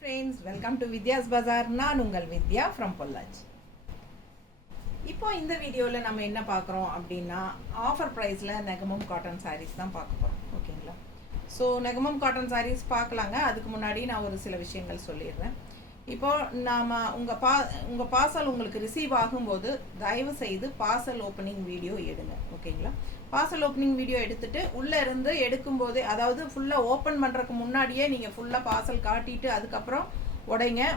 Friends, welcome to Vidya's பஜார். நான் உங்கள் வித்யா from Pollachi. இப்போ இந்த வீடியோவில் நம்ம என்ன பார்க்குறோம் அப்படின்னா, ஆஃபர் ப்ரைஸில் நெகமம் காட்டன் சாரீஸ் தான் பார்க்க போகிறோம். ஓகேங்களா? ஸோ நெகமம் காட்டன் சாரீஸ் பார்க்கலாங்க. அதுக்கு முன்னாடி நான் ஒரு சில விஷயங்கள் சொல்லிடுறேன். இப்போது நாம் உங்கள் பார்சல் உங்களுக்கு ரிசீவ் ஆகும்போது தயவு செய்து பார்சல் ஓப்பனிங் வீடியோ எடுங்க. ஓகேங்களா? பார்சல் ஓப்பனிங் வீடியோ எடுத்துகிட்டு உள்ளே இருந்து எடுக்கும்போதே, அதாவது ஃபுல்லாக ஓப்பன் பண்ணுறதுக்கு முன்னாடியே நீங்கள் ஃபுல்லாக பார்சல் காட்டிட்டு அதுக்கப்புறம்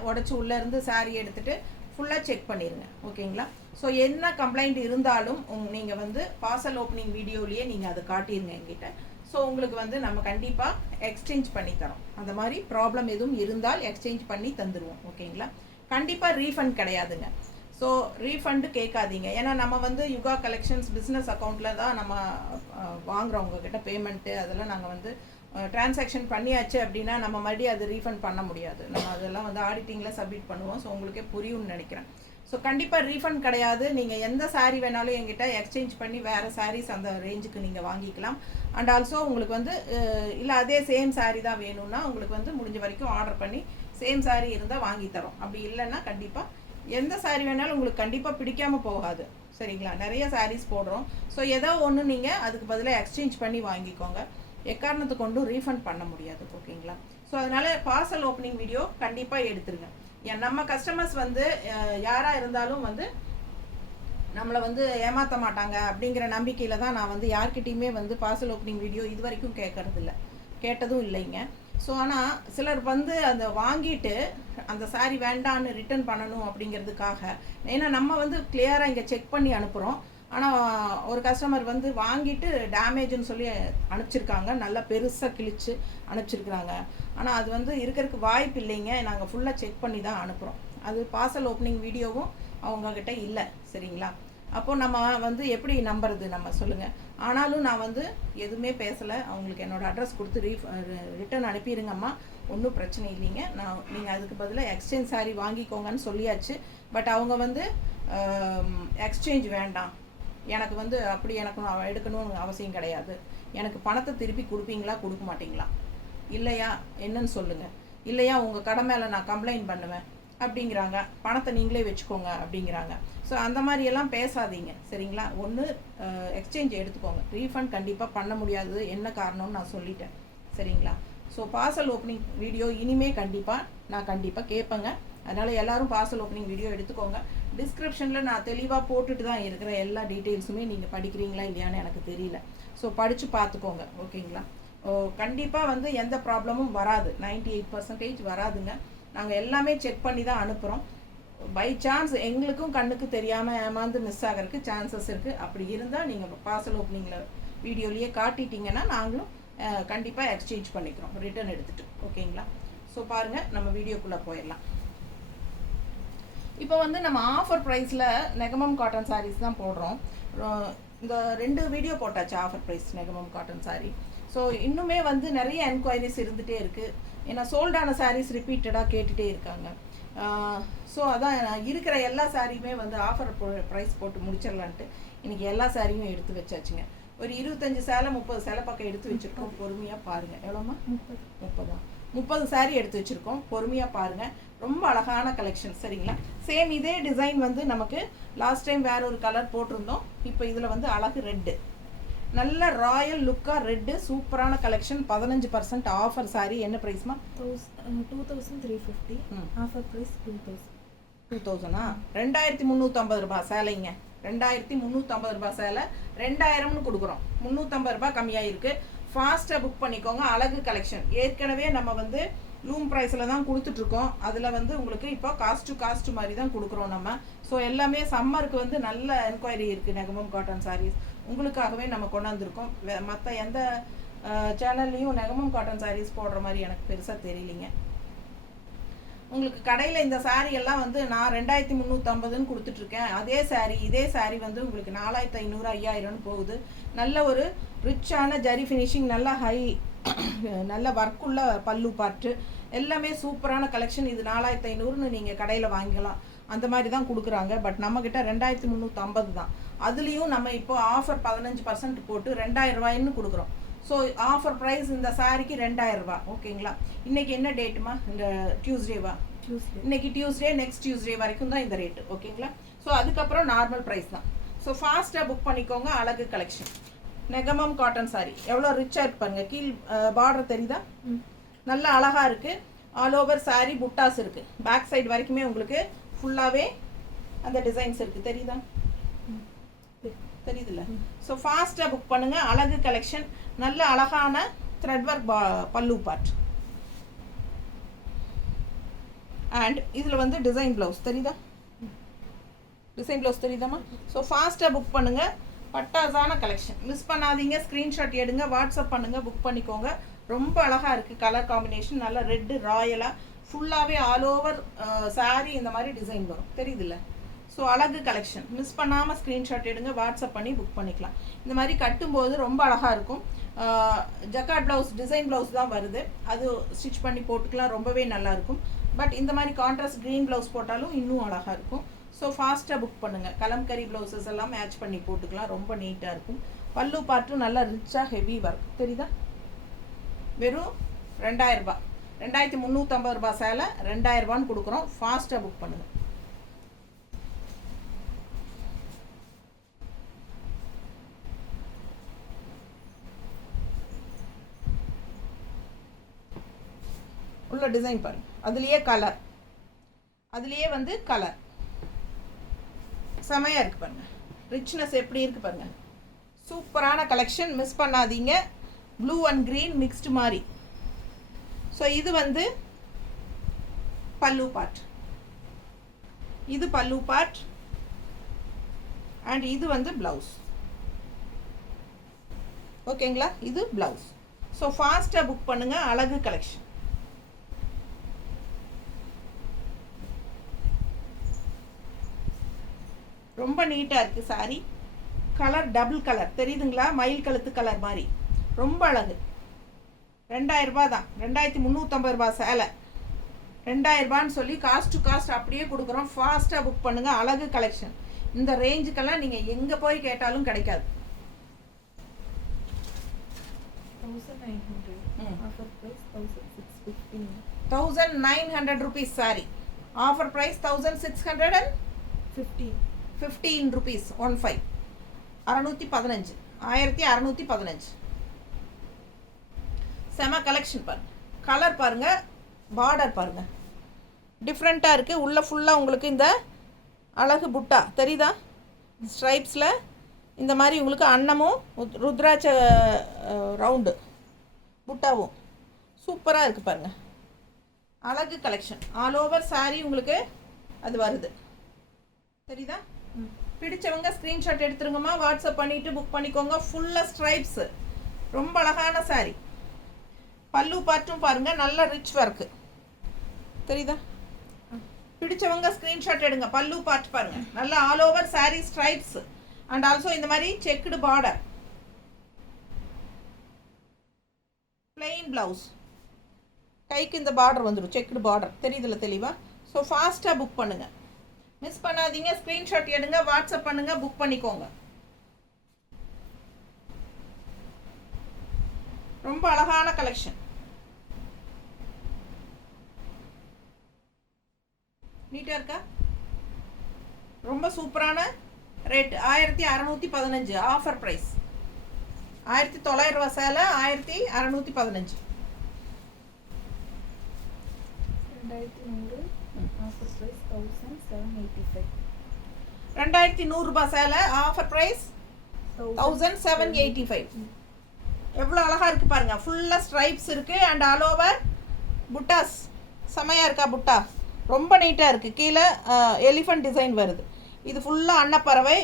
உடைச்சி உள்ளேருந்து சாரீ எடுத்துகிட்டு ஃபுல்லாக செக் பண்ணிடுங்க. ஓகேங்களா? ஸோ என்ன கம்ப்ளைண்ட் இருந்தாலும் நீங்கள் வந்து பார்சல் ஓப்பனிங் வீடியோலேயே நீங்கள் அதை காட்டிடுங்க என்கிட்ட. ஸோ உங்களுக்கு நம்ம கண்டிப்பாக எக்ஸ்சேஞ்ச் பண்ணி தரோம். அந்த மாதிரி ப்ராப்ளம் எதுவும் இருந்தால் எக்ஸ்சேஞ்ச் பண்ணி தந்துடுவோம். ஓகேங்களா? கண்டிப்பாக ரீஃபண்ட் கிடையாதுங்க. ஸோ ரீஃபண்டு கேட்காதீங்க. ஏன்னா நம்ம யுகா கலெக்ஷன்ஸ் பிஸ்னஸ் அக்கௌண்ட்டில் தான் நம்ம வாங்குறவங்கக்கிட்ட பேமெண்ட்டு அதெல்லாம் நாங்கள் டிரான்சாக்ஷன் பண்ணியாச்சு அப்படின்னா நம்ம மறுபடியும் அது ரீஃபண்ட் பண்ண முடியாது. நம்ம அதெல்லாம் ஆடிட்டிங்கில் சப்மிட் பண்ணுவோம். ஸோ உங்களுக்கே புரியும்னு நினைக்கிறேன். ஸோ கண்டிப்பாக ரீஃபண்ட் கிடையாது. நீங்கள் எந்த சாரீ வேணாலும் என்கிட்ட எக்ஸ்சேஞ்ச் பண்ணி வேறு சாரீஸ் அந்த ரேஞ்சுக்கு நீங்கள் வாங்கிக்கலாம். அண்ட் ஆல்சோ உங்களுக்கு இல்லை அதே சேம் சாரீ தான் வேணும்னா உங்களுக்கு முடிஞ்ச வரைக்கும் ஆர்டர் பண்ணி சேம் சாரீ இருந்தால் வாங்கி தரோம். அப்படி இல்லைன்னா கண்டிப்பாக எந்த சாரீ வேணாலும் உங்களுக்கு கண்டிப்பாக பிடிக்காமல் போகாது. சரிங்களா? நிறைய சாரீஸ் போடுறோம். ஸோ ஏதோ ஒன்று நீங்கள் அதுக்கு பதிலாக எக்ஸ்சேஞ்ச் பண்ணி வாங்கிக்கோங்க. எக்காரணத்தை கொண்டும் ரீஃபண்ட் பண்ண முடியாது. ஓகேங்களா? ஸோ அதனால் பார்சல் ஓப்பனிங் வீடியோ கண்டிப்பாக எடுத்துருங்க. நம்ம கஸ்டமர்ஸ் யாராக இருந்தாலும் நம்மளை ஏமாற்ற மாட்டாங்க அப்படிங்கிற நம்பிக்கையில் தான் நான் யார்கிட்டையுமே பார்சல் ஓப்பனிங் வீடியோ இது வரைக்கும் கேட்டதும் இல்லைங்க. ஸோ ஆனால் சிலர் அந்த வாங்கிட்டு அந்த சாரீ வேண்டான்னு ரிட்டர்ன் பண்ணணும் அப்படிங்கிறதுக்காக, ஏன்னா நம்ம கிளியராக இங்கே செக் பண்ணி அனுப்புகிறோம். ஆனால் ஒரு கஸ்டமர் வாங்கிட்டு டேமேஜ்னு சொல்லி அனுப்பிச்சிருக்காங்க. நல்லா பெருசாக கிழிச்சு அனுப்பிச்சிருக்கிறாங்க. ஆனால் அது இருக்கிறதுக்கு வாய்ப்பு இல்லைங்க. நாங்கள் ஃபுல்லாக செக் பண்ணி தான் அனுப்புகிறோம். அது பார்சல் ஓப்பனிங் வீடியோவும் அவங்கக்கிட்ட இல்லை. சரிங்களா? அப்போது நம்ம எப்படி நம்புறது நம்ம சொல்லுங்கள். ஆனாலும் நான் எதுவுமே பேசலை. அவங்களுக்கு என்னோடய அட்ரஸ் கொடுத்து ரிட்டர்ன் அனுப்பிடுங்கம்மா, ஒன்றும் பிரச்சனை இல்லைங்க. நீங்கள் அதுக்கு பதிலாக எக்ஸ்சேஞ்ச் சாரீ வாங்கிக்கோங்கன்னு சொல்லியாச்சு. பட் அவங்க எக்ஸ்சேஞ்ச் வேண்டாம், எனக்கு அப்படி எனக்கு எடுக்கணும்னு அவசியம் கிடையாது, எனக்கு பணத்தை திருப்பி கொடுப்பீங்களா கொடுக்க மாட்டிங்களா, இல்லையா என்னன்னு சொல்லுங்கள், இல்லையா உங்கள் கடை மேலே நான் கம்ப்ளைண்ட் பண்ணுவேன் அப்படிங்கிறாங்க, பணத்தை நீங்களே வச்சுக்கோங்க அப்படிங்கிறாங்க. ஸோ அந்த மாதிரியெல்லாம் பேசாதீங்க. சரிங்களா? ஒன்று எக்ஸ்சேஞ்ச் எடுத்துக்கோங்க. ரீஃபண்ட் கண்டிப்பாக பண்ண முடியாது. என்ன காரணம்னு நான் சொல்லிட்டேன். சரிங்களா? ஸோ பார்சல் ஓப்பனிங் வீடியோ இனிமேல் நான் கேட்பேங்க. அதனால் எல்லோரும் பார்சல் ஓப்பனிங் வீடியோ எடுத்துக்கோங்க. டிஸ்கிரிப்ஷனில் நான் தெளிவாக போட்டுட்டு தான் இருக்கிற எல்லா டீட்டெயில்ஸுமே நீங்கள் படிக்கிறீங்களா இல்லையான்னு எனக்கு தெரியல. ஸோ படித்து பார்த்துக்கோங்க. ஓகேங்களா? கண்டிப்பாக எந்த ப்ராப்ளமும் வராது. 98% வராதுங்க. நாங்கள் எல்லாமே செக் பண்ணி தான் அனுப்புகிறோம். பை சான்ஸ் எங்களுக்கும் கண்ணுக்கு தெரியாமல் ஏமாந்து மிஸ் ஆகிறதுக்கு சான்சஸ் இருக்குது. அப்படி இருந்தால் நீங்கள் பார்சல் ஓப்பனிங்கில் வீடியோலேயே காட்டிட்டீங்கன்னா நாங்களும் கண்டிப்பாக எக்ஸ்சேஞ்ச் பண்ணிக்கிறோம், ரிட்டர்ன் எடுத்துகிட்டு. ஓகேங்களா? ஸோ பாருங்கள், நம்ம வீடியோக்குள்ளே போயிடலாம். இப்போ நம்ம ஆஃபர் ப்ரைஸில் நெகமம் காட்டன் சாரீஸ் தான் போடுறோம். இந்த 2 வீடியோ போட்டாச்சு offer price Negamam cotton sari. So இன்னுமே நிறைய என்கொயரிஸ் இருந்துகிட்டே இருக்குது. ஏன்னா சோல்டான சாரீஸ் ரிப்பீட்டடாக கேட்டுகிட்டே இருக்காங்க. ஸோ அதான் இருக்கிற எல்லா சாரியுமே ஆஃபர் ப்ரைஸ் போட்டு முடிச்சிடலான்ட்டு இன்றைக்கி எல்லா சாரியும் எடுத்து வச்சாச்சுங்க. ஒரு 25 சேலை 30 சேலை பக்கம் எடுத்து வச்சுருக்கோம். பொறுமையாக பாருங்கள். எவ்வளோமா? 30 சாரீ எடுத்து வச்சுருக்கோம். பொறுமையாக பாருங்கள். ரொம்ப அழகான கலெக்ஷன். சரிங்களா? சேம் இதே டிசைன் நமக்கு லாஸ்ட் டைம் வேற ஒரு கலர் போட்டிருந்தோம். இப்போ இதில் அழகு ரெட்டு, நல்ல ராயல் லுக்காக ரெட்டு, சூப்பரான கலெக்ஷன். 15% ஆஃபர் சாரீ. என்ன ப்ரைஸ்மா? 2350. Offer price 2000. 2350 ரூபாய் சேலைங்க. 2350 ரூபாய் சேலை 2000ன்னு கொடுக்குறோம். 350 ரூபாய் கம்மியாக இருக்குது. ஃபாஸ்ட்டாக புக் பண்ணிக்கோங்க. அழகு கலெக்ஷன். ஏற்கனவே நம்ம லூம் ப்ரைஸில் தான் கொடுத்துட்ருக்கோம். அதில் உங்களுக்கு இப்போ காஸ்ட் மாதிரி தான் கொடுக்குறோம் நம்ம. ஸோ எல்லாமே சம்மருக்கு நல்ல என்கொயரி இருக்குது. நெகமம் காட்டன் சாரீஸ் உங்களுக்காகவே நம்ம கொண்டாந்துருக்கோம். மற்ற எந்த சேனல்லையும் நெகமம் காட்டன் சாரீஸ் போடுற மாதிரி எனக்கு பெருசாக தெரியலிங்க. உங்களுக்கு கடையில் இந்த சாரீ எல்லாம் நான் 2350ன்னு கொடுத்துட்ருக்கேன். இதே சாரீ உங்களுக்கு 4500 5000ன்னு போகுது. நல்ல ஒரு ரிச்சான ஜரி ஃபினிஷிங், நல்ல நல்ல ஒர்க்குள்ள பல்லு பாட்டு, எல்லாமே சூப்பரான கலெக்ஷன். இது 4500ன்னு நீங்கள் கடையில் வாங்கிக்கலாம். அந்த மாதிரி தான் கொடுக்குறாங்க. பட் நம்மக்கிட்ட 2350 தான். அதுலேயும் நம்ம இப்போ ஆஃபர் 15% போட்டு 2000 ரூபாயின்னு கொடுக்குறோம். ஸோ ஆஃபர் ப்ரைஸ் இந்த சாரிக்கு 2000 ரூபாய். ஓகேங்களா? இன்னைக்கு என்ன டேட்டுமா? இந்த டியூஸ்டேவா? டியூஸ்டே. இன்னைக்கு டியூஸ்டே, நெக்ஸ்ட் டியூஸ்டே வரைக்கும் தான் இந்த ரேட்டு. ஓகேங்களா? ஸோ அதுக்கப்புறம் நார்மல் ப்ரைஸ் தான். ஸோ ஃபாஸ்ட்டாக புக் பண்ணிக்கோங்க. அழகு கலெக்ஷன் நெகமம் காட்டன் சாரி எவ்வளோ ரிச்சாக இருக்கு பாருங்க. கீழ் பார்டர் தெரியுதா? நல்ல அழகாக இருக்குது. ஆல் ஓவர் சாரி புட்டாஸ் இருக்குது. பேக் சைடு வரைக்குமே உங்களுக்கு ஃபுல்லாகவே அந்த டிசைன்ஸ் இருக்குது. தெரியுதா? தெரியுதுல்ல? ஸோ ஃபாஸ்ட்டாக புக் பண்ணுங்கள். அழகு கலெக்ஷன் நல்ல அழகான த்ரெட் ஒர்க் பல்லு பார்ட் அண்ட் இதில் வந்து டிசைன் ப்ளவுஸ் தெரியுதா? டிசைன் ப்ளவுஸ் தெரியுதாம்மா? ஸோ ஃபாஸ்ட்டாக புக் பண்ணுங்கள். பட்டாசான கலெக்ஷன் மிஸ் பண்ணாதீங்க. ஸ்க்ரீன்ஷாட் எடுங்க, வாட்ஸ்அப் பண்ணுங்கள், புக் பண்ணிக்கோங்க. ரொம்ப அழகாக இருக்குது கலர் காம்பினேஷன். நல்லா ரெட்டு ராயலாக ஃபுல்லாகவே ஆல் ஓவர் சாரீ இந்த மாதிரி டிசைன் வரும். தெரியுதுல்ல? ஸோ அழகு கலெக்ஷன் மிஸ் பண்ணாமல் ஸ்க்ரீன்ஷாட் எடுங்க, வாட்ஸ்அப் பண்ணி புக் பண்ணிக்கலாம். இந்த மாதிரி கட்டும்போது ரொம்ப அழகாக இருக்கும். ஜக்கார்ட் ப்ளவுஸ் டிசைன் ப்ளவுஸ் தான் வருது. அது ஸ்டிச் பண்ணி போட்டுக்கலாம், ரொம்பவே நல்லாயிருக்கும். பட் இந்த மாதிரி கான்ட்ராஸ்ட் க்ரீன் ப்ளவுஸ் போட்டாலும் இன்னும் அழகாக இருக்கும். ஸோ ஃபாஸ்ட்டாக புக் பண்ணுங்கள். கலம்கரி ப்ளவுசஸ் எல்லாம் மேட்ச் பண்ணி போட்டுக்கலாம், ரொம்ப நீட்டாக இருக்கும். பல்லு பார்ட்டும் நல்லா ரிச்சாக ஹெவி ஒர்க். தெரியுதா? வெறும் 2000 ரூபாய். 2350 ரூபாய் சேலை 2000 ரூபான்னு கொடுக்குறோம். ஃபாஸ்ட்டாக புக் பண்ணுங்கள். உள்ள டிசைன் பாருங்க. அதுலேயே கலர், அதுலேயே வந்து கலர் செமையாக இருக்குது பாருங்க. ரிச்னஸ் எப்படி இருக்குது பாருங்க. சூப்பரான கலெக்ஷன் மிஸ் பண்ணாதீங்க. ப்ளூ அண்ட் க்ரீன் மிக்ஸ்டு மாதிரி. ஸோ இது வந்து பல்லு பார்ட், இது பல்லு பார்ட் அண்ட் இது வந்து ப்ளவுஸ். ஓகேங்களா? இது ப்ளவுஸ். ஸோ ஃபாஸ்ட்டாக புக் பண்ணுங்கள். அழகு கலெக்ஷன் ரொம்ப நீட்டாக இருக்குது சாரி. கலர் டபுள் கலர் தெரியுதுங்களா? மயில் கழுத்து கலர் மாதிரி ரொம்ப அழகு. 2000 ரூபாய் தான். 2350 ரூபாய் சேலை 2000 ரூபான்னு சொல்லி காஸ்ட் டு காஸ்ட் அப்படியே கொடுக்குறோம். ஃபாஸ்ட்டாக புக் பண்ணுங்கள். அழகு கலெக்ஷன் இந்த ரேஞ்சுக்கெல்லாம் நீங்கள் எங்கே போய் கேட்டாலும் கிடைக்காது. 1900 rupees sari. Offer price 1615 rupees. 15 615 1615. செம கலெக்ஷன் பாருங்க. கலர் பாருங்க, பார்டர் பாருங்க, டிஃப்ரெண்ட்டாக இருக்குது. உள்ள ஃபுல்லாக உங்களுக்கு இந்த அழகு புட்டா தெரியுதா? ஸ்ட்ரைப்ஸில் இந்த மாதிரி உங்களுக்கு அன்னமும் ருத்ராட்ச ரவுண்டு புட்டாவும் சூப்பராக இருக்குது பாருங்கள். அழகு கலெக்ஷன் ஆல் ஓவர் சாரீ உங்களுக்கு அது வருது. தெரியுதா? பிடிச்சவங்க ஸ்க்ரீன்ஷாட் எடுத்துருங்கம்மா, வாட்ஸ்அப் பண்ணிவிட்டு புக் பண்ணிக்கோங்க. ஃபுல்லாக ஸ்ட்ரைப்ஸு ரொம்ப அழகான சாரீ. பல்லு பார்ட்டும் பாருங்கள், நல்ல ரிச் ஒர்க்கு. தெரியுதா? பிடிச்சவங்க ஸ்க்ரீன்ஷாட் எடுங்க. பல்லு பார்ட் பாருங்கள், நல்ல all over sari stripes and also இந்த மாதிரி செக்குடு பார்டர். பிளெயின் ப்ளவுஸ், கைக்கு இந்த பார்டர் வந்துடும், செக்குடு பார்டர். தெரியுதுல்ல தெளிவாக? ஸோ ஃபாஸ்ட்டாக புக் பண்ணுங்கள், மிஸ் பண்ணாதீங்க. ஸ்க்ரீன்ஷாட் எடுங்க, வாட்ஸ்அப் பண்ணுங்கள், புக் பண்ணிக்கோங்க. ரொம்ப அழகான கலெக்ஷன். நீட்டாக இருக்கா? ரொம்ப சூப்பரான ரேட் 1615. ஆஃபர் ப்ரைஸ் 1900 ரூபா சேலை 1615. 2100 ரூபா சேலை ஆஃபர் ப்ரைஸ் 1785. எவ்வளோ அழகாக இருக்குது பாருங்கள். ஃபுல்லாக ஸ்ட்ரைப்ஸ் இருக்குது அண்ட் ஆல் ஓவர் புட்டாஸ். செமையாக இருக்கா புட்டா? ரொம்ப நீட்டாக இருக்குது. கீழே எலிஃபண்ட் டிசைன் வருது. இது ஃபுல்லாக அன்னப்பறவை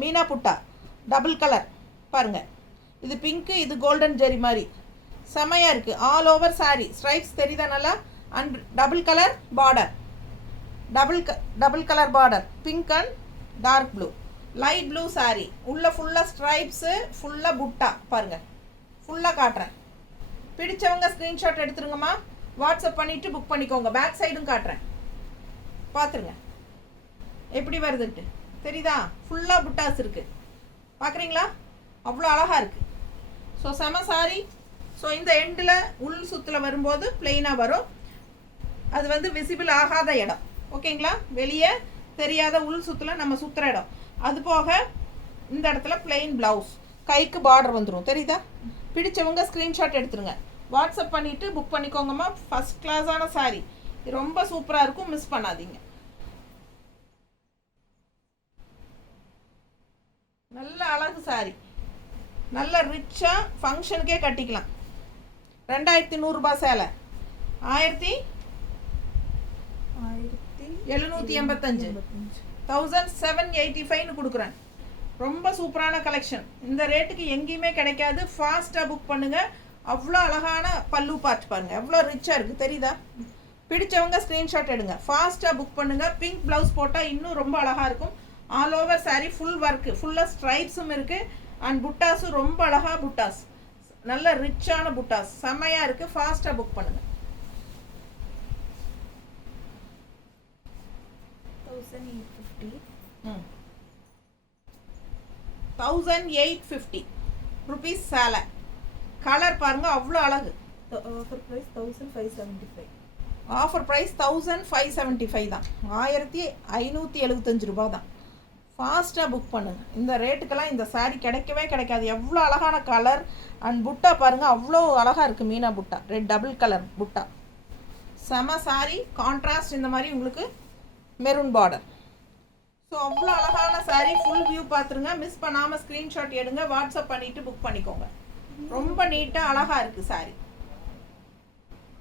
மீனா புட்டா டபுள் கலர் பாருங்கள். இது பிங்க்கு, இது கோல்டன் ஜெரி மாதிரி செமையாக இருக்குது. ஆல் ஓவர் சாரீ ஸ்ட்ரைப்ஸ் தெரியுதா நல்லா? And double colour border, double colour border, pink and dark blue, light blue sari. உள்ள ஃபுல்லாக ஸ்ட்ரைப்ஸு, ஃபுல்லாக புட்டா பாருங்கள். ஃபுல்லாக காட்டுறேன். பிடிச்சவங்க ஸ்க்ரீன்ஷாட் எடுத்துருங்கம்மா, வாட்ஸ்அப் பண்ணிவிட்டு புக் பண்ணிக்கோங்க. பேக் சைடும் காட்டுறேன், பார்த்துருங்க எப்படி வருதுன்ட்டு. தெரியுதா? ஃபுல்லாக புட்டாஸ் இருக்குது, பார்க்குறீங்களா? அவ்வளோ அழகாக இருக்குது. ஸோ ஸோ செம சாரி. ஸோ இந்த எண்டில் உள் சுற்றுல வரும்போது பிளெயினாக வரும். அது வந்து விசிபிள் ஆகாத இடம், ஓகேங்களா? வெளியே தெரியாத உள் சுற்றுல நம்ம சுற்றுற இடம். அது போக இந்த இடத்துல பிளெயின் ப்ளவுஸ், கைக்கு பார்டர் வந்துடும், தெரியுதா? பிடிச்சவங்க ஸ்க்ரீன்ஷாட் எடுத்துருங்க, வாட்ஸ்அப் பண்ணிவிட்டு புக் பண்ணிக்கோங்கம்மா. ஃபஸ்ட் கிளாஸான சாரி, ரொம்ப சூப்பராக இருக்கும், மிஸ் பண்ணாதீங்க. நல்ல அழகு சாரி, நல்ல ரிச்சாக ஃபங்க்ஷனுக்கே கட்டிக்கலாம். 2100 சேலை 1785 1785 கொடுக்குறேன். ரொம்ப சூப்பரான கலெக்ஷன். இந்த ரேட்டுக்கு எங்கேயுமே கிடைக்காது. ஃபாஸ்ட்டாக புக் பண்ணுங்கள். அவ்வளோ அழகான பல்லு பார்த்து பாருங்கள், எவ்வளோ ரிச்சாக இருக்குது, தெரியுதா? பிடிச்சவங்க ஸ்க்ரீன்ஷாட் எடுங்க, ஃபாஸ்ட்டாக புக் பண்ணுங்கள். பிங்க் ப்ளவுஸ் போட்டால் இன்னும் ரொம்ப அழகாக இருக்கும். All over sari full work, ஃபுல்லாக ஸ்ட்ரைப்ஸும் இருக்குது. அண்ட் புட்டாஸும் ரொம்ப அழகாக புட்டாஸ், நல்ல ரிச்சான புட்டாஸ், செம்மையாக இருக்குது. ஃபாஸ்ட்டாக புக் பண்ணுங்கள். 1850 ருபீஸ் சேலை. கலர் பாருங்க, அவ்வளோ அழகு. Offer price 1575. ஆஃபர் ப்ரைஸ் 1575 தான், 1575 ரூபா தான். ஃபாஸ்ட்டாக புக் பண்ணுங்கள். இந்த ரேட்டுக்கெல்லாம் இந்த சாரீ கிடைக்கவே கிடைக்காது. எவ்வளோ அழகான கலர் அண்ட் புட்டா பாருங்கள், அவ்வளோ அழகாக இருக்குது. மீனா புட்டா, ரெட் டபுள் கலர் புட்டா, செம சாரீ. கான்ட்ராஸ்ட் இந்த மாதிரி உங்களுக்கு மெரூன் பார்டர். ஸோ அவ்வளோ அழகான சாரீ. ஃபுல் வியூ பார்த்துருங்க, மிஸ் பண்ணாமல் ஸ்க்ரீன்ஷாட் எடுங்க, வாட்ஸ்அப் பண்ணிவிட்டு புக் பண்ணிக்கோங்க. ரொம்ப நீட்டாக அழகாக இருக்குது சாரீ,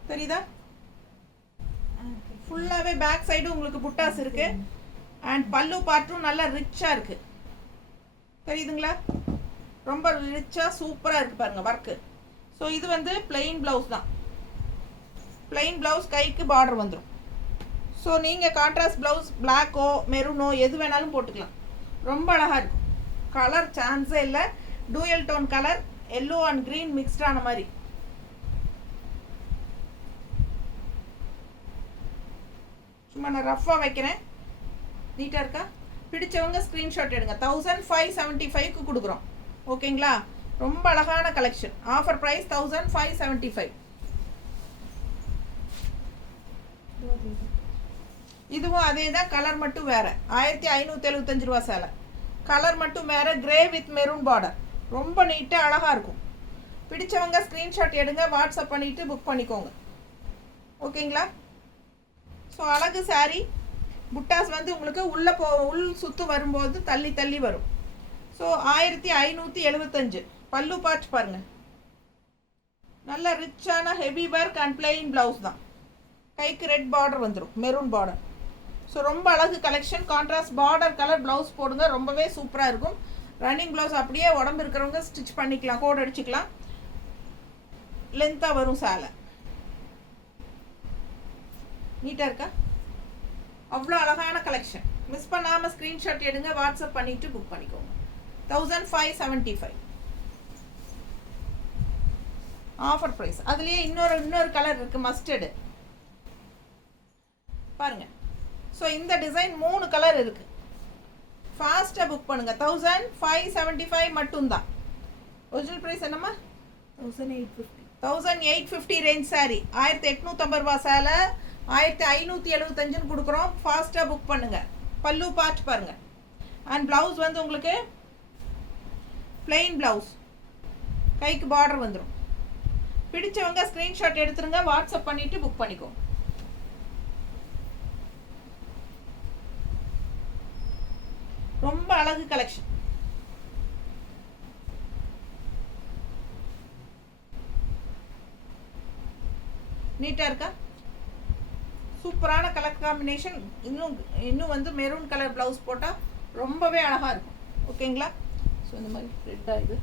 தெரியுதா? ஃபுல்லாகவே பேக் சைடு உங்களுக்கு புட்டாஸ் இருக்குது. அண்ட் பல்லு பார்ட்டும் நல்லா ரிச்சாக இருக்குது, தெரியுதுங்களா? ரொம்ப ரிச்சாக சூப்பராக இருக்குது பாருங்கள் ஒர்க்கு. ஸோ இது வந்து பிளெயின் ப்ளவுஸ் தான். பிளெயின் ப்ளவுஸ், கைக்கு பார்டர் வந்துடும். ஸோ நீங்கள் கான்ட்ராஸ்ட் ப்ளவுஸ் பிளாக்கோ மெரூனோ எது வேணாலும் போட்டுக்கலாம். ரொம்ப அழகாக இருக்கும். கலர் சான்ஸே இல்லை. Dual tone colour, yellow and green மிக்ஸ்டான மாதிரி. சும்மா நான் ரஃப்பாக வைக்கிறேன், நீட்டாக இருக்கா? பிடிச்சவங்க ஸ்க்ரீன்ஷாட் எடுங்க. 1575க்கு கொடுக்குறோம், ஓகேங்களா? ரொம்ப அழகான கலெக்ஷன். Offer price 1575. இதுவும் அதே தான், கலர் மட்டும் வேறு. 1575 ரூபா சேலை. கலர் மட்டும் வேறு, கிரே வித் மெரூன் பார்டர். ரொம்ப நீட்டாக அழகாக இருக்கும். பிடிச்சவங்க ஸ்க்ரீன்ஷாட் எடுங்க, வாட்ஸ்அப் பண்ணிவிட்டு புக் பண்ணிக்கோங்க, ஓகேங்களா? ஸோ அழகு சாரீ. புட்டாஸ் வந்து உங்களுக்கு உள் சுற்று வரும்போது தள்ளி தள்ளி வரும். ஸோ 1575. பல்லு பார்த்து பாருங்கள், நல்ல ரிச்சான heavy work and plain blouse தான். கைக்கு ரெட் பார்டர் வந்துடும், மெரூன் பார்டர். ஸோ ரொம்ப அழகு collection. Contrast border colour blouse போடுங்க, ரொம்பவே சூப்பராக இருக்கும். ரன்னிங் ப்ளவுஸ் அப்படியே உடம்பு இருக்கிறவங்க ஸ்டிச் பண்ணிக்கலாம், கோட் அடிச்சுக்கலாம். லென்த்தாக வரும் சேலை. நீட்டாக இருக்கா? அவ்வளோ அழகான கலெக்ஷன். மிஸ் பண்ணாமல் ஸ்க்ரீன்ஷாட் எடுங்க, வாட்ஸ்அப் பண்ணிவிட்டு புக் பண்ணிக்கோங்க. 1575 ஆஃபர் ப்ரைஸ். அதுலேயே இன்னொரு கலர் இருக்குது, மஸ்டர்டு பாருங்கள். ஸோ இந்த டிசைன் 3 கலர் இருக்குது. ஃபாஸ்ட்டாக புக் பண்ணுங்கள். 1575 மட்டும்தான். ஒரிஜினல் ப்ரைஸ் என்னம்மா? 1850 ரேஞ்ச் சாரீ. 1850 ரூபா சேலை 1575ன்னு கொடுக்குறோம். ஃபாஸ்ட்டாக புக் பண்ணுங்கள். பல்லு பார்த்து பாருங்கள். அண்ட் ப்ளவுஸ் வந்து உங்களுக்கு பிளெயின் ப்ளவுஸ், கைக்கு பார்டர் வந்துடும். பிடிச்சவங்க ஸ்க்ரீன்ஷாட் எடுத்துருங்க, வாட்ஸ்அப் பண்ணிவிட்டு புக் பண்ணிக்கோங்க. ரொம்ப அழகு கலெக்ஷன். நீட்டாக இருக்கா? சூப்பரான கலர் காம்பினேஷன். இன்னும் வந்து மெரூன் கலர் ப்ளவுஸ் போட்டால் ரொம்பவே அழகாக இருக்கும், ஓகேங்களா? ஸோ இந்த மாதிரி ரெட்டாக இது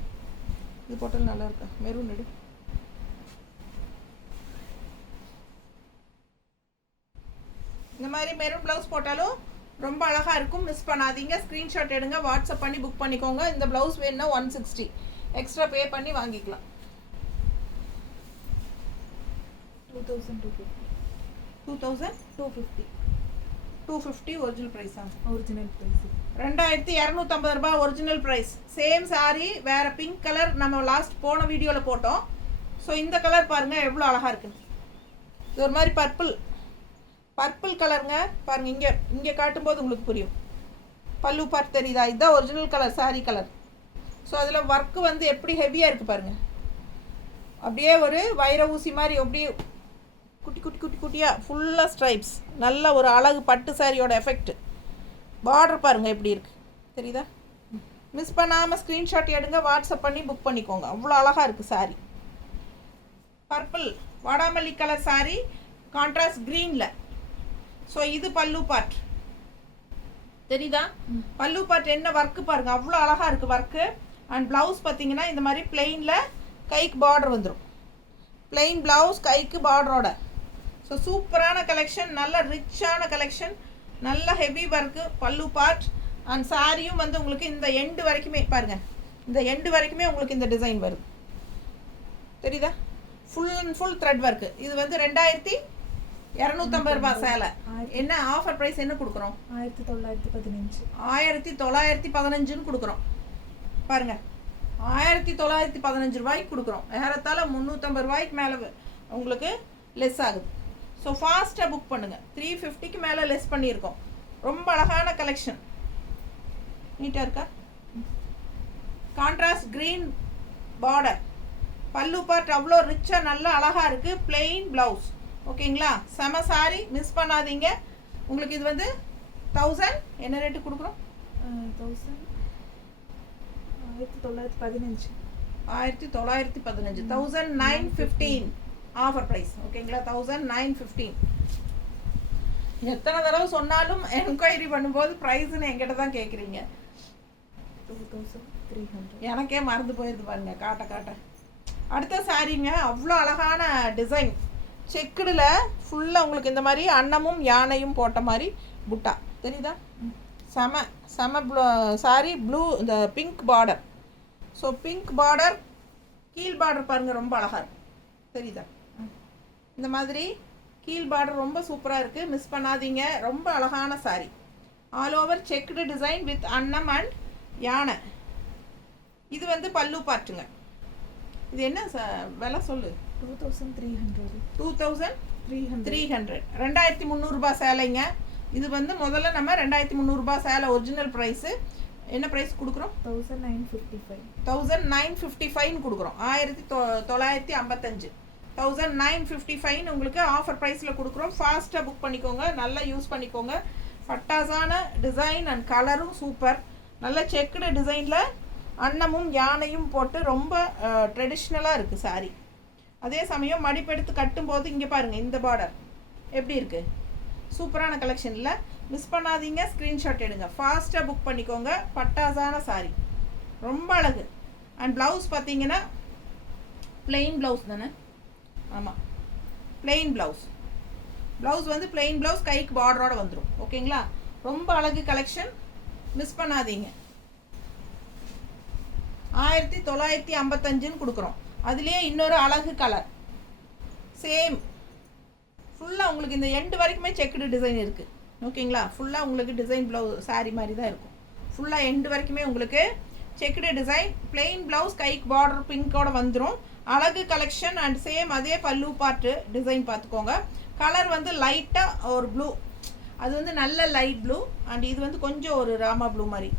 போட்டால் நல்லா இருக்கா? மெரூன் எடு. இந்த மாதிரி மெரூன் ப்ளவுஸ் போட்டாலும் ரொம்ப அழகாக இருக்கும். மிஸ் பண்ணாதீங்க. ஸ்க்ரீன்ஷாட் எடுங்க, வாட்ஸ்அப் பண்ணி புக் பண்ணிக்கோங்க. இந்த ப்ளவுஸ் வேணுன்னா 160 எக்ஸ்ட்ரா பே பண்ணி வாங்கிக்கலாம். 2250. 250 ஒரிஜினல் ப்ரைஸா? ஒரிஜினல் ப்ரைஸ் 2250 ரூபாய் ஒரிஜினல் ப்ரைஸ். சேம் சாரி, வேறு பிங்க் கலர் நம்ம லாஸ்ட் போன வீடியோவில் போட்டோம். ஸோ இந்த கலர் பாருங்கள் எவ்வளோ அழகாக இருக்குது. இது ஒரு மாதிரி பர்பிள் கலருங்க. பாருங்கள், இங்கே காட்டும்போது உங்களுக்கு புரியும். பல்லு பார்ட் தெரியுதா? இதுதான் original colour, sorry colour. So அதில் ஒர்க்கு வந்து எப்படி ஹெவியாக இருக்குது பாருங்கள். அப்படியே ஒரு வைர ஊசி மாதிரி அப்படியே குட்டி குட்டி குட்டி குட்டியாக ஃபுல்லாக ஸ்ட்ரைப்ஸ். நல்ல ஒரு அழகு பட்டு சாரியோட எஃபெக்ட். பார்டர் பாருங்கள் எப்படி இருக்குது, தெரியுதா? மிஸ் பண்ணாமல் ஸ்க்ரீன்ஷாட் எடுங்க, வாட்ஸ்அப் பண்ணி புக் பண்ணிக்கோங்க. அவ்வளோ அழகாக இருக்குது சாரி. பர்பிள் வாடாமல்லி கலர் சாரி, கான்ட்ராஸ்ட் க்ரீனில். ஸோ இது பல்லு பார்ட், தெரியுதா? பல்லு பார்ட் என்ன ஒர்க்கு பாருங்கள், அவ்வளோ அழகாக இருக்குது ஒர்க்கு. அண்ட் ப்ளவுஸ் பார்த்தீங்கன்னா இந்த மாதிரி பிளெயினில் கைக்கு பார்டர் வந்துடும். பிளெயின் ப்ளவுஸ் கைக்கு பார்டரோட. ஸோ சூப்பரான கலெக்ஷன், நல்ல ரிச்சான கலெக்ஷன், நல்ல ஹெவி ஒர்க்கு பல்லு பார்ட். அண்ட் சாரியும் வந்து உங்களுக்கு இந்த எண்டு வரைக்குமே பாருங்கள், இந்த எண்டு வரைக்குமே உங்களுக்கு இந்த டிசைன் வருது, தெரியுதா? Full and full thread work. இது வந்து 2250 ரூபாய் சேலை. என்ன ஆஃபர் ப்ரைஸ் என்ன கொடுக்குறோம்? 1915. 1915ன்னு கொடுக்குறோம். பாருங்கள், 1915 ரூபாய்க்கு கொடுக்குறோம். ஏறத்தாழ 350 ரூபாய்க்கு மேலே உங்களுக்கு லெஸ் ஆகுது. ஸோ ஃபாஸ்ட்டாக புக் பண்ணுங்கள். 350க்கு மேலே லெஸ் பண்ணியிருக்கோம். ரொம்ப அழகான கலெக்ஷன், நீட்டாக இருக்கா? கான்ட்ராஸ்ட் க்ரீன் பார்டர், பல்லு பார்ட் அவ்வளோ ரிச்சாக நல்லா அழகாக இருக்குது. பிளெயின் ப்ளவுஸ், ஓகேங்களா? செம சாரி, மிஸ் பண்ணாதீங்க. உங்களுக்கு இது வந்து 1000 என்ன ரேட்டு கொடுக்குறோம்? 1915. 1915 ஆஃபர் ப்ரைஸ், ஓகேங்களா? 1915. எத்தனை தடவை சொன்னாலும் என்கொயரி பண்ணும்போது ப்ரைஸ்ன்னு என்கிட்ட தான் கேட்குறீங்க. 2300. எனக்கே மறந்து போயிருது பாருங்க காட்ட. அடுத்த சாரீங்க, அவ்வளோ அழகான டிசைன். செக்குடில் ஃபுல்லாக உங்களுக்கு இந்த மாதிரி அன்னமும் யானையும் போட்ட மாதிரி புட்டா, தெரியுதா? செம சாரி. ப்ளூ, இந்த pink border. So pink border, கீழ் பார்டர் பாருங்கள் ரொம்ப அழகாக இருக்குது, தெரியுதா? இந்த மாதிரி கீழ் பார்டர் ரொம்ப சூப்பராக இருக்குது, மிஸ் பண்ணாதீங்க. ரொம்ப அழகான sorry. All over checked design with அன்னம் அண்ட் யானை. இது வந்து பல்லு பார்ட்டுங்க. இது என்ன விலை சொல்லு? 2300. 2300. 2300 ரூபாய் சேலைங்க. இது வந்து முதல்ல நம்ம 2300 ரூபாய் சேலை ஒரிஜினல் ப்ரைஸு. என்ன ப்ரைஸ் கொடுக்குறோம்? 1955. 1955 கொடுக்குறோம். 1955. 1955 உங்களுக்கு ஆஃபர் ப்ரைஸில் கொடுக்குறோம். ஃபாஸ்ட்டாக புக் பண்ணிக்கோங்க, நல்லா யூஸ் பண்ணிக்கோங்க. பட்டாசான டிசைன் அண்ட் கலரும் சூப்பர். நல்ல செக்குடு டிசைனில் அன்னமும் யானையும் போட்டு ரொம்ப ட்ரெடிஷ்னலாக இருக்குது சாரி. அதே சமயம் மடிப்பெடுத்து கட்டும்போது இங்கே பாருங்கள், இந்த பார்டர் எப்படி இருக்குது, சூப்பரான கலெக்ஷன் இல்லை, மிஸ் பண்ணாதீங்க. ஸ்க்ரீன்ஷாட் எடுங்க, ஃபாஸ்ட்டாக புக் பண்ணிக்கோங்க. பட்டாசான சாரி, ரொம்ப அழகு. அண்ட் ப்ளவுஸ் பார்த்தீங்கன்னா பிளெயின் ப்ளவுஸ் தானே? ஆமாம், பிளெயின் ப்ளவுஸ். ப்ளவுஸ் வந்து பிளெயின் ப்ளவுஸ், கைக்கு பார்டரோடு வந்துடும், ஓகேங்களா? ரொம்ப அழகு கலெக்ஷன், மிஸ் பண்ணாதீங்க. 1955ன்னு கொடுக்குறோம். அதுலேயே இன்னொரு அழகு கலர், சேம் ஃபுல்லாக உங்களுக்கு இந்த எண்டு வரைக்குமே செக்குடு டிசைன் இருக்குது, ஓகேங்களா? ஃபுல்லாக உங்களுக்கு டிசைன் ப்ளவுஸ் சாரி மாதிரி தான் இருக்கும். ஃபுல்லாக எண்டு வரைக்குமே உங்களுக்கு செக்குடு டிசைன், பிளெயின் ப்ளவுஸ், கைக்கு பார்டர் பிங்கோட வந்துடும். அழகு கலெக்ஷன். அண்ட் சேம் அதே பல்லு பார்ட்டு டிசைன் பார்த்துக்கோங்க. கலர் வந்து லைட்டாக ஒரு ப்ளூ, அது வந்து நல்ல லைட் ப்ளூ. அண்ட் இது வந்து கொஞ்சம் ஒரு ராமா ப்ளூ மாதிரி.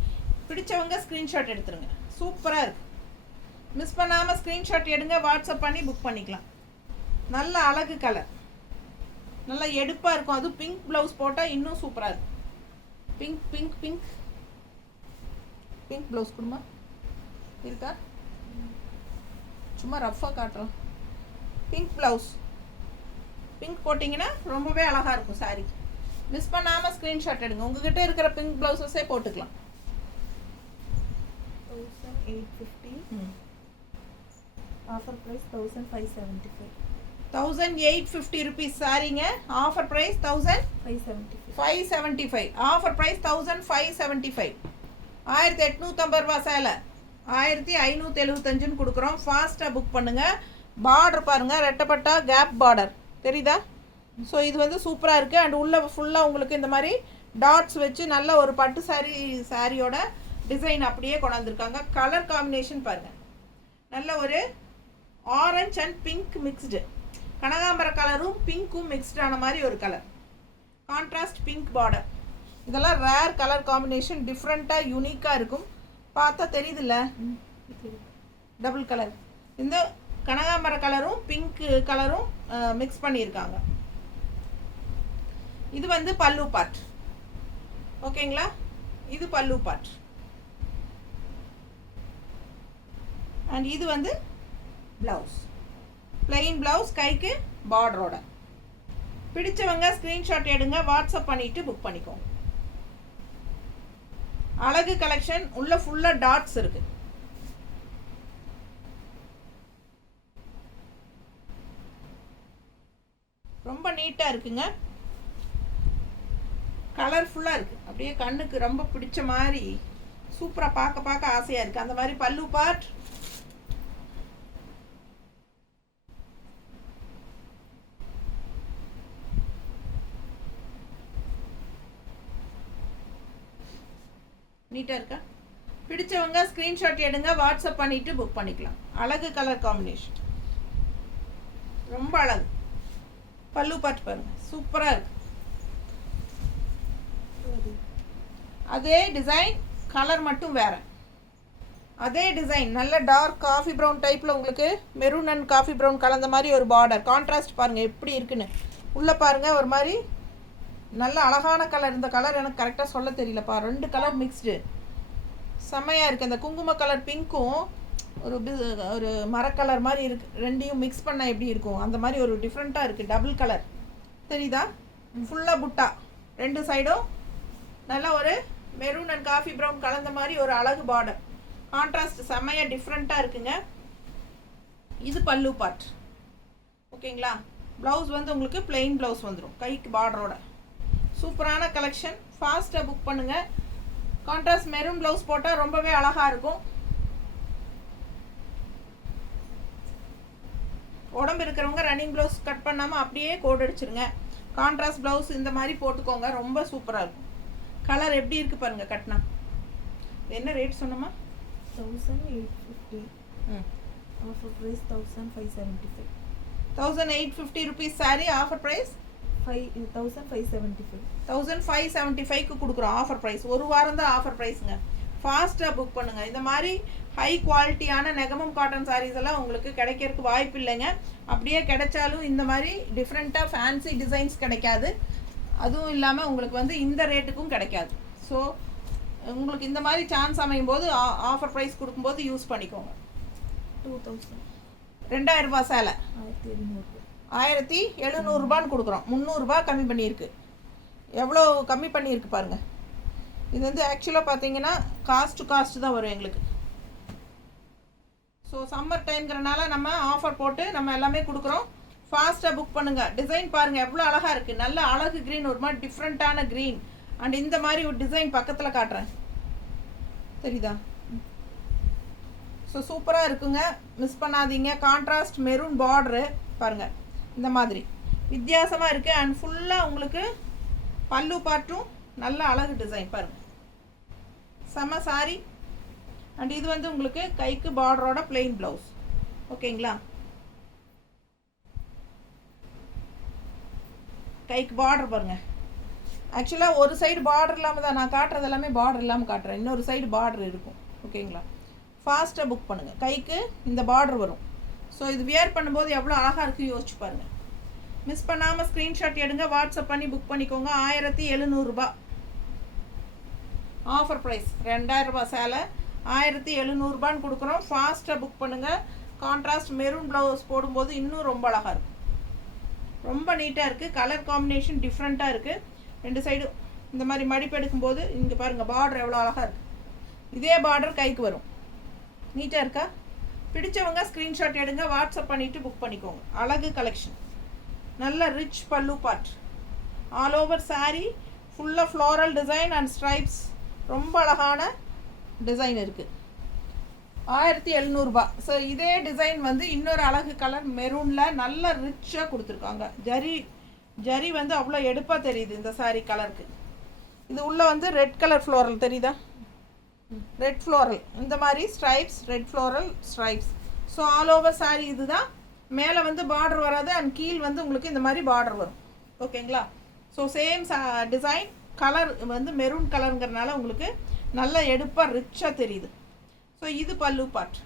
பிடிச்சவங்க ஸ்க்ரீன்ஷாட் எடுத்துருங்க, சூப்பராக இருக்குது. மிஸ் பண்ணாமல் ஸ்க்ரீன்ஷாட் எடுங்க, வாட்ஸ்அப் பண்ணி புக் பண்ணிக்கலாம். நல்ல அழகு கலர், நல்லா எடுப்பாக இருக்கும். அதுவும் பிங்க் ப்ளவுஸ் போட்டால் இன்னும் சூப்பராக இருக்கும். Pink pink pink pink blouse கொடுமா இருக்கா? சும்மா ரஃப்பாக காட்டுறோம். பிங்க் ப்ளவுஸ், பிங்க் போட்டிங்கன்னா ரொம்பவே அழகாக இருக்கும் சாரி. மிஸ் பண்ணாமல் ஸ்க்ரீன்ஷாட் எடுங்க. உங்ககிட்ட இருக்கிற பிங்க் ப்ளவுஸஸே போட்டுக்கலாம். 1850. Offer price 1575. 1850 rupees சாரிங்க. Offer price 1575. Offer price 1575. 1850 ரூபா சேலை 1575ன்னு கொடுக்குறோம். ஃபாஸ்ட்டாக புக் பண்ணுங்கள். பார்டர் பாருங்கள், ரெட்டப்பட்டா கேப் பார்டர், தெரியுதா? ஸோ இது வந்து சூப்பராக இருக்குது. அண்ட் உள்ளே ஃபுல்லாக உங்களுக்கு இந்த மாதிரி டாட்ஸ் வச்சு நல்ல ஒரு பட்டு சாரியோட டிசைன் அப்படியே கொண்டாந்துருக்காங்க. கலர் காம்பினேஷன் பாருங்கள், நல்ல ஒரு ஆரஞ்ச் அண்ட் பிங்க் மிக்ஸ்டு, கனகாம்பர கலரும் பிங்க்கும் மிக்ஸ்டான மாதிரி ஒரு கலர், கான்ட்ராஸ்ட் பிங்க் பார்டர். இதெல்லாம் ரேர் கலர் காம்பினேஷன், டிஃப்ரெண்ட்டாக யூனிக்காக இருக்கும். பார்த்தா தெரியுதுல்ல, டபுள் கலர். இந்த கனகாம்பர கலரும் பிங்க் கலரும் மிக்ஸ் பண்ணியிருக்காங்க. இது வந்து பல்லு பார்ட், ஓகேங்களா? இது பல்லு பார்ட். அண்ட் இது வந்து ப்ளவுஸ், பிளெயின் ப்ளவுஸ், கைக்கு பார்டரோட. பிடிச்சவங்க ஸ்க்ரீன்ஷாட் எடுங்க, வாட்ஸ்அப் பண்ணிவிட்டு புக் பண்ணிக்கோங்க. அழகு கலெக்ஷன், உள்ள ஃபுல்லாக டாட்ஸ் இருக்கு. ரொம்ப நீட்டாக இருக்குங்க, கலர்ஃபுல்லாக இருக்குது. அப்படியே கண்ணுக்கு ரொம்ப பிடிச்ச மாதிரி சூப்பராக பார்க்க பார்க்க ஆசையாக இருக்குது. அந்த மாதிரி பல்லு பார்ட். நீட்டாக இருக்கா? பிடிச்சவங்க ஸ்க்ரீன்ஷாட் எடுங்க, வாட்ஸ்அப் பண்ணிவிட்டு புக் பண்ணிக்கலாம். அழகு கலர் காம்பினேஷன், ரொம்ப அழகு. பல்லு பார்ட் பாருங்கள், சூப்பராக இருக்கு. அதே டிசைன், கலர் மட்டும் வேறு. அதே டிசைன் நல்ல டார்க் காஃபி ப்ரௌன் டைப்பில் உங்களுக்கு மெரூன் அண்ட் காஃபி ப்ரௌன் கலந்த மாதிரி ஒரு பார்டர். கான்ட்ராஸ்ட் பாருங்கள் எப்படி இருக்குன்னு. உள்ளே பாருங்கள் ஒரு மாதிரி நல்ல அழகான கலர். இந்த கலர் எனக்கு கரெக்டாக சொல்ல தெரியலப்பா, 2 கலர் மிக்ஸ்டு, செம்மையாக இருக்குது. அந்த குங்கும கலர் பிங்க்கும் ஒரு மரக்கலர் மாதிரி இருக்குது, ரெண்டையும் மிக்ஸ் பண்ணால் எப்படி இருக்கும் அந்த மாதிரி ஒரு டிஃப்ரெண்ட்டாக இருக்குது. டபுள் கலர் தெரியுதா? ஃபுல்லாக புட்டா, 2 சைடும் நல்லா ஒரு மெரூன் அண்ட் காஃபி ப்ரௌன் கலந்த மாதிரி ஒரு அழகு பார்டர். கான்ட்ராஸ்ட் செம்மையாக டிஃப்ரெண்ட்டாக இருக்குங்க. இது பல்லு பார்ட், ஓகேங்களா? ப்ளவுஸ் வந்து உங்களுக்கு பிளெயின் ப்ளவுஸ் வந்துடும், கைக்கு பார்டரோட. சூப்பரான கலெக்ஷன், ஃபாஸ்ட்டாக புக் பண்ணுங்கள். கான்ட்ராஸ்ட் மெரூன் ப்ளவுஸ் போட்டால் ரொம்பவே அழகாக இருக்கும். உடம்பு இருக்கிறவங்க ரன்னிங் ப்ளவுஸ் கட் பண்ணாமல் அப்படியே கோட் அடிச்சிருங்க. கான்ட்ராஸ்ட் ப்ளவுஸ் இந்த மாதிரி போட்டுக்கோங்க, ரொம்ப சூப்பராக இருக்கும். கலர் எப்படி இருக்குது பாருங்கள் கட்டினா. என்ன ரேட் சொன்னோமா? 1850. Offer price 1575. 1850 rupees sari. Offer price 1575. 1575க்கு கொடுக்குறோம் ஆஃபர் ப்ரைஸ். ஒரு வாரம் தான் ஆஃபர் ப்ரைஸுங்க. ஃபாஸ்ட்டாக புக் பண்ணுங்கள். இந்த மாதிரி ஹை குவாலிட்டியான நெகமம் காட்டன் சாரீஸ் எல்லாம் உங்களுக்கு கிடைக்கிறதுக்கு வாய்ப்பு இல்லைங்க. அப்படியே கிடைச்சாலும் இந்த மாதிரி டிஃப்ரெண்ட்டாக ஃபேன்சி டிசைன்ஸ் கிடைக்காது. அதுவும் இல்லாமல் உங்களுக்கு வந்து இந்த ரேட்டுக்கும் கிடைக்காது. ஸோ உங்களுக்கு இந்த மாதிரி சான்ஸ் அமையும் போது ஆஃபர் ப்ரைஸ் கொடுக்கும்போது யூஸ் பண்ணிக்கோங்க. 2000 ரூபாய் சேலை 1700 ரூபான்னு கொடுக்குறோம். 300 ரூபாய் கம்மி பண்ணியிருக்கு. எவ்வளோ கம்மி பண்ணியிருக்கு பாருங்கள். இது வந்து ஆக்சுவலாக பார்த்தீங்கன்னா காஸ்ட் தான் வரும் எங்களுக்கு. ஸோ சம்மர் டைம்ங்கிறனால நம்ம ஆஃபர் போட்டு நம்ம எல்லாமே கொடுக்குறோம். ஃபாஸ்ட்டாக புக் பண்ணுங்கள். டிசைன் பாருங்கள் எவ்வளோ அழகாக இருக்குது. நல்ல அழகு க்ரீன், ஒரு மாதிரி டிஃப்ரெண்ட்டான க்ரீன். அண்ட் இந்த மாதிரி ஒரு டிசைன் பக்கத்தில் காட்டுறேன், தெரியுதா? ஸோ சூப்பராக இருக்குங்க, மிஸ் பண்ணாதீங்க. கான்ட்ராஸ்ட் மெரூன் பார்டரு பாருங்கள், இந்த மாதிரி வித்தியாசமாக இருக்குது. அண்ட் ஃபுல்லாக உங்களுக்கு பல்லு பார்ட்டும் நல்ல அழகு டிசைன் பாருங்கள், செம சாரி. அண்ட் இது வந்து உங்களுக்கு கைக்கு பார்டரோட பிளெயின் ப்ளவுஸ், ஓகேங்களா? கைக்கு பார்டர் பாருங்கள். ஆக்சுவலாக ஒரு சைடு பார்டர் இல்லாமல் தான் நான் காட்டுறது, எல்லாமே பார்டர் இல்லாமல் காட்டுறேன். இன்னொரு சைடு பார்டர் இருக்கும், ஓகேங்களா? ஃபாஸ்ட்டாக புக் பண்ணுங்கள். கைக்கு இந்த பார்டர் வரும். ஸோ இது வியர் பண்ணும்போது எவ்வளோ அழகாக இருக்குது யோசிச்சு பாருங்கள். மிஸ் பண்ணாமல் ஸ்க்ரீன்ஷாட் எடுங்க, வாட்ஸ்அப் பண்ணி புக் பண்ணிக்கோங்க. 1700 ரூபா ஆஃபர் ப்ரைஸ். 2000 ரூபா சேலை 1700 ரூபான்னு கொடுக்குறோம். ஃபாஸ்ட்டாக புக் பண்ணுங்கள். கான்ட்ராஸ்ட் மெரூன் ப்ளவுஸ் போடும்போது இன்னும் ரொம்ப அழகாக இருக்கும். ரொம்ப நீட்டாக இருக்குது. கலர் காம்பினேஷன் டிஃப்ரெண்ட்டாக இருக்குது. 2 சைடும் இந்த மாதிரி மடிப்பு எடுக்கும்போது இங்கே பாருங்கள் பார்டர் எவ்வளோ அழகாக இருக்குது. இதே பார்டர் கைக்கு வரும். நீட்டாக இருக்கா? பிடிச்சவங்க ஸ்க்ரீன்ஷாட் எடுங்க, வாட்ஸ்அப் பண்ணிவிட்டு புக் பண்ணிக்கோங்க. அழகு கலெக்ஷன், நல்ல ரிச் பல்லு பார்ட், ஆல் ஓவர் சாரீ ஃபுல்லாக ஃப்ளோரல் டிசைன் அண்ட் ஸ்ட்ரைப்ஸ், ரொம்ப அழகான டிசைன் இருக்குது. 1700 ரூபா. ஸோ இதே டிசைன் வந்து இன்னொரு அழகு கலர் மெரூனில் நல்ல ரிச்சாக கொடுத்துருக்காங்க. ஜரி ஜரி வந்து அவ்வளோ எடுப்பாக தெரியுது இந்த சாரீ கலருக்கு. இது உள்ளே வந்து ரெட் கலர் ஃப்ளோரல் தெரியுதா, ரெட் ஃப்ளோரல் இந்த மாதிரி stripes, red floral stripes. So all over sari இது தான். மேலே வந்து பார்டர் வராது அண்ட் கீழ் வந்து உங்களுக்கு இந்த மாதிரி பார்டர் வரும். ஓகேங்களா. ஸோ சேம் டிசைன், கலர் வந்து மெரூன் கலருங்கிறனால உங்களுக்கு நல்ல எடுப்பாக ரிச்சாக தெரியுது. ஸோ இது பல்லு பார்ட்,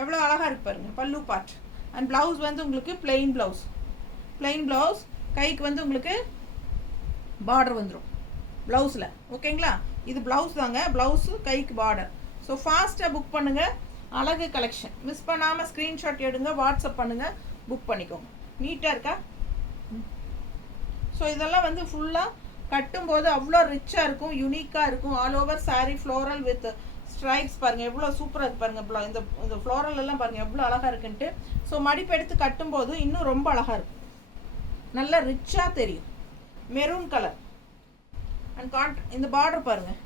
எவ்வளோ அழகாக இருக்கு பாருங்கள் பல்லு பார்ட். அண்ட் ப்ளவுஸ் வந்து உங்களுக்கு பிளெயின் ப்ளவுஸ், பிளெயின் ப்ளவுஸ். கைக்கு வந்து உங்களுக்கு பார்டர் வந்துடும் ப்ளவுஸில். ஓகேங்களா. இது ப்ளவுஸ் தாங்க, ப்ளவுஸு கைக்கு பார்டர். ஸோ ஃபாஸ்ட்டாக புக் பண்ணுங்கள். அழகு கலெக்ஷன் மிஸ் பண்ணாமல் ஸ்க்ரீன்ஷாட் எடுங்க, வாட்ஸ்அப் பண்ணுங்கள், புக் பண்ணிக்கோங்க. நீட்டாக இருக்கா. ஸோ இதெல்லாம் வந்து ஃபுல்லாக கட்டும்போது அவ்வளோ ரிச்சாக இருக்கும், யூனிக்காக இருக்கும். All over sari floral with stripes பாருங்கள் எவ்வளோ சூப்பராக இருக்கு பாருங்கள். இந்த ஃப்ளோரல் எல்லாம் பாருங்கள் எவ்வளோ அழகாக இருக்குன்ட்டு. ஸோ மடிப்பு எடுத்து கட்டும்போது இன்னும் ரொம்ப அழகாக இருக்கும், நல்லா ரிச்சாக தெரியும். மெரூன் கலர் அண்ட் இந்த பார்டர் பாருங்கள்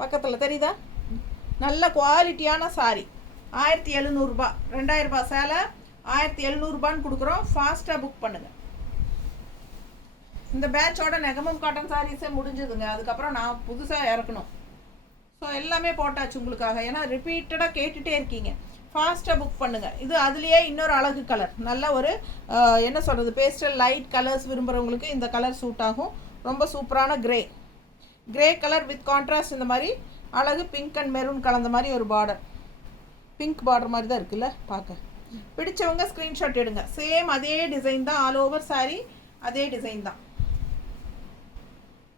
பக்கத்தில் தெரியுதா. நல்ல குவாலிட்டியான சாரீ. 1700 ரூபா, 2000 ரூபாய் சேலை 1700 ரூபான்னு கொடுக்குறோம். ஃபாஸ்ட்டாக புக் பண்ணுங்கள். இந்த பேட்சோட நெகமம் காட்டன் சாரீஸே முடிஞ்சதுங்க. அதுக்கப்புறம் நான் புதுசாக இறக்கணும். ஸோ எல்லாமே போட்டாச்சு உங்களுக்காக, ஏன்னா ரிப்பீட்டடாக கேட்டுகிட்டே இருக்கீங்க. ஃபாஸ்ட்டாக புக் பண்ணுங்கள். இது அதுலேயே இன்னொரு அழகு கலர், நல்ல ஒரு என்ன சொல்கிறது, பேஸ்டல் லைட் கலர்ஸ் விரும்புகிறவங்களுக்கு இந்த கலர் சூட் ஆகும். ரொம்ப சூப்பரான கிரே கலர் வித் கான்ட்ராஸ்ட். இந்த மாதிரி அழகு பிங்க் அண்ட் மெரூன் கலந்த மாதிரி ஒரு பார்டர், பிங்க் பார்டர் மாதிரி தான் இருக்குல்ல பார்க்க. பிடிச்சவங்க ஸ்க்ரீன்ஷாட் எடுங்க. சேம் அதே டிசைன் தான், ஆல் ஓவர் சாரீ அதே டிசைன் தான்.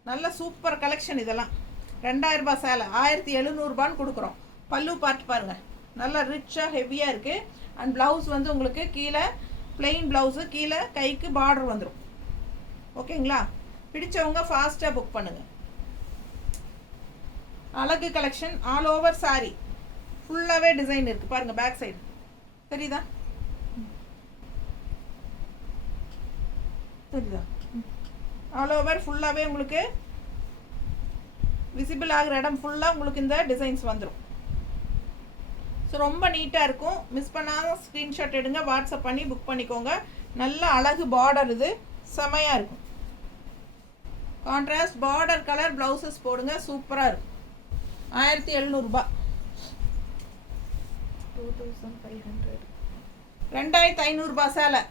நல்ல சூப்பர் கலெக்ஷன். இதெல்லாம் 2000 ரூபாய் சேலை 1700 ரூபான்னு கொடுக்குறோம். பல்லு பார்ட் பாருங்கள் நல்லா ரிச்சாக ஹெவியாக இருக்குது. அண்ட் ப்ளவுஸ் வந்து உங்களுக்கு கீழே பிளெயின் ப்ளவுஸு, கீழே கைக்கு பார்டர் வந்துடும். ஓகேங்களா. பிடிச்சவங்க ஃபாஸ்ட்டாக புக் பண்ணுங்கள். அழகு கலெக்ஷன் ஆல் ஓவர் சாரீ ஃபுல்லாகவே டிசைன் இருக்குது பாருங்கள். பேக் சைடு தெரியுதா, தெரியுதா. ஆல் ஓவர் ஃபுல்லாகவே உங்களுக்கு விசிபிள் ஆகிற இடம் ஃபுல்லாக உங்களுக்கு இந்த டிசைன்ஸ் வந்துடும். ஸோ ரொம்ப நீட்டாக இருக்கும். மிஸ் பண்ணாத ஸ்க்ரீன்ஷாட் எடுங்க, வாட்ஸ்அப் பண்ணி புக் பண்ணிக்கோங்க. நல்ல அழகு பார்டர், இது செமையாக இருக்கும். கான்ட்ராஸ்ட் பார்டர் கலர் ப்ளவுசஸ் போடுங்க, சூப்பராக இருக்கும். 1700 ரூபாய். 2500. 2500 ரூபாய் சேலை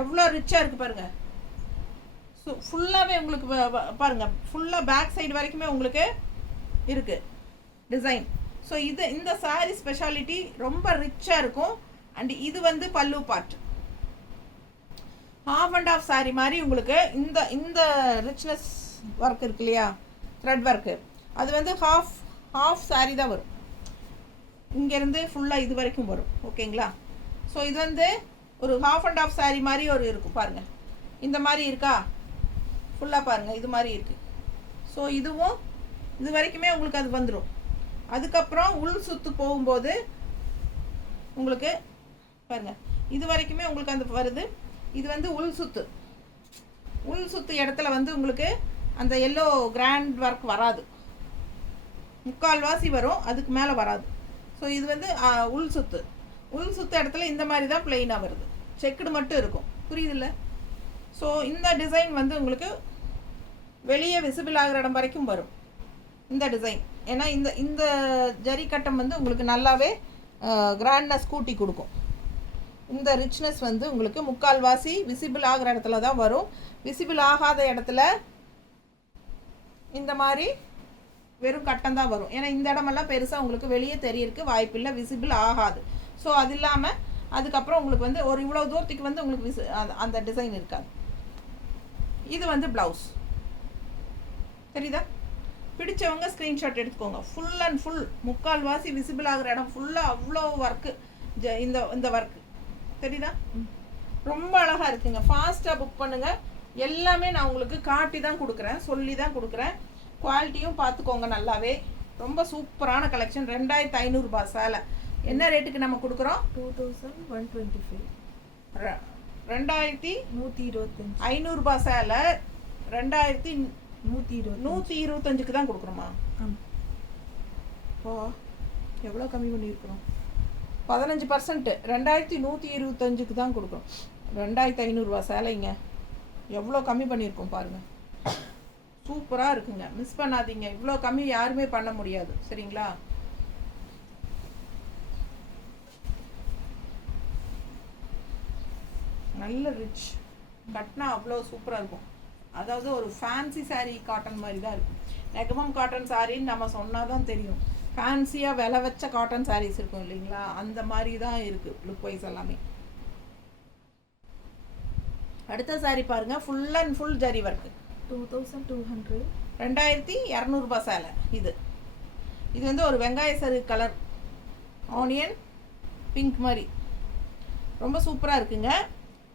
எவ்வளோ ரிச்சாக இருக்குது பாருங்கள். ஸோ ஃபுல்லாகவே உங்களுக்கு பாருங்கள், ஃபுல்லாக பேக் சைடு வரைக்குமே உங்களுக்கு இருக்குது டிசைன். ஸோ இந்த சாரீ ஸ்பெஷாலிட்டி ரொம்ப ரிச்சாக இருக்கும். அண்ட் இது வந்து பல்லு part, half and half sari மாதிரி உங்களுக்கு இந்த ரிச்னஸ் ஒர்க் இருக்கு இல்லையா, த்ரெட் ஒர்க்கு, அது வந்து ஹாஃப் சாரீ தான் வரும். இங்கேருந்து ஃபுல்லாக இது வரைக்கும் வரும். ஓகேங்களா. ஸோ இது வந்து ஒரு ஹாஃப் அண்ட் ஆஃப் சாரீ மாதிரி ஒரு இருக்கும் பாருங்கள். இந்த மாதிரி இருக்கா ஃபுல்லாக பாருங்கள், இது மாதிரி இருக்குது. ஸோ இதுவும் இது வரைக்குமே உங்களுக்கு அது வந்துடும். அதுக்கப்புறம் உள் சுற்று போகும்போது உங்களுக்கு பாருங்கள் இது வரைக்குமே உங்களுக்கு அந்த வருது. இது வந்து உள் சுற்று இடத்துல வந்து உங்களுக்கு அந்த எல்லோ கிராண்ட் ஒர்க் வராது, முக்கால்வாசி வரும், அதுக்கு மேலே வராது. ஸோ இது வந்து உள் சுற்று இடத்துல இந்த மாதிரி தான் பிளெயினாக வருது, செக்குடு மட்டும் இருக்கும். புரியுதில்ல. ஸோ இந்த டிசைன் வந்து உங்களுக்கு வெளியே விசிபிள் ஆகிற இடம் வரைக்கும் வரும் இந்த டிசைன். ஏன்னா இந்த ஜரி கட்டம் வந்து உங்களுக்கு நல்லாவே கிராண்ட்னஸ் கூட்டி கொடுக்கும். இந்த ரிச்னஸ் வந்து உங்களுக்கு முக்கால்வாசி விசிபிள் ஆகிற இடத்துல தான் வரும். விசிபிள் ஆகாத இடத்துல இந்த மாதிரி வெறும் கட்டம் தான் வரும். ஏன்னா இந்த இடமெல்லாம் பெருசாக உங்களுக்கு வெளியே தெரியறதுக்கு வாய்ப்பில்லை, விசிபிள் ஆகாது. ஸோ அது இல்லாமல் அதுக்கப்புறம் உங்களுக்கு வந்து ஒரு இவ்வளோ தூரத்துக்கு வந்து உங்களுக்கு அந்த டிசைன் இருக்காது. இது வந்து ப்ளவுஸ் தெரியுதா. பிடிச்சவங்க ஸ்க்ரீன்ஷாட் எடுத்துக்கோங்க. ஃபுல் அண்ட் ஃபுல் முக்கால்வாசி விசிபிள் ஆகிற இடம் ஃபுல்லாக அவ்வளோ ஒர்க்கு, இந்த ஒர்க்கு தெரியுதா. ரொம்ப அழகாக இருக்குங்க. ஃபாஸ்ட்டாக புக் பண்ணுங்கள். எல்லாமே நான் உங்களுக்கு காட்டி தான் கொடுக்குறேன், சொல்லி தான் கொடுக்குறேன். குவாலிட்டியும் பார்த்துக்கோங்க நல்லாவே. ரொம்ப சூப்பரான கலெக்ஷன். 2500 ரூபாய் சேலை என்ன ரேட்டுக்கு நம்ம கொடுக்குறோம்? 2125. 2125. 500 ரூபாய் சேலை 2125க்கு தான் கொடுக்குறோமா? ஓ எவ்வளோ கம்மி பண்ணியிருக்கிறோம்? 15%. 2125க்கு தான் கொடுக்குறோம். 2500 சேலைங்க. எவ்வளோ கம்மி பண்ணியிருக்கோம் பாருங்கள். சூப்பராக இருக்குங்க, மிஸ் பண்ணாதீங்க. இவ்வளோ கம்மி யாருமே பண்ண முடியாது, சரிங்களா? நல்ல ரிச், கட்டினா அவ்வளோ சூப்பராக இருக்கும். அதாவது ஒரு ஃபேன்சி சாரீ காட்டன் மாதிரி தான் இருக்கும். நெகமம் காட்டன் சாரின்னு நம்ம சொன்னால் தான் தெரியும். ஃபேன்சியாக விலை வச்ச காட்டன் சாரீஸ் இருக்கும் இல்லைங்களா, அந்த மாதிரி தான் இருக்குது லுக் வைஸ் எல்லாமே. அடுத்த சாரீ பாருங்கள், full and full zari work. 2200. 2200 சேலை. இது வந்து ஒரு வெங்காய சரு கலர், ஆனியன் பிங்க் மாதிரி ரொம்ப சூப்பராக இருக்குங்க.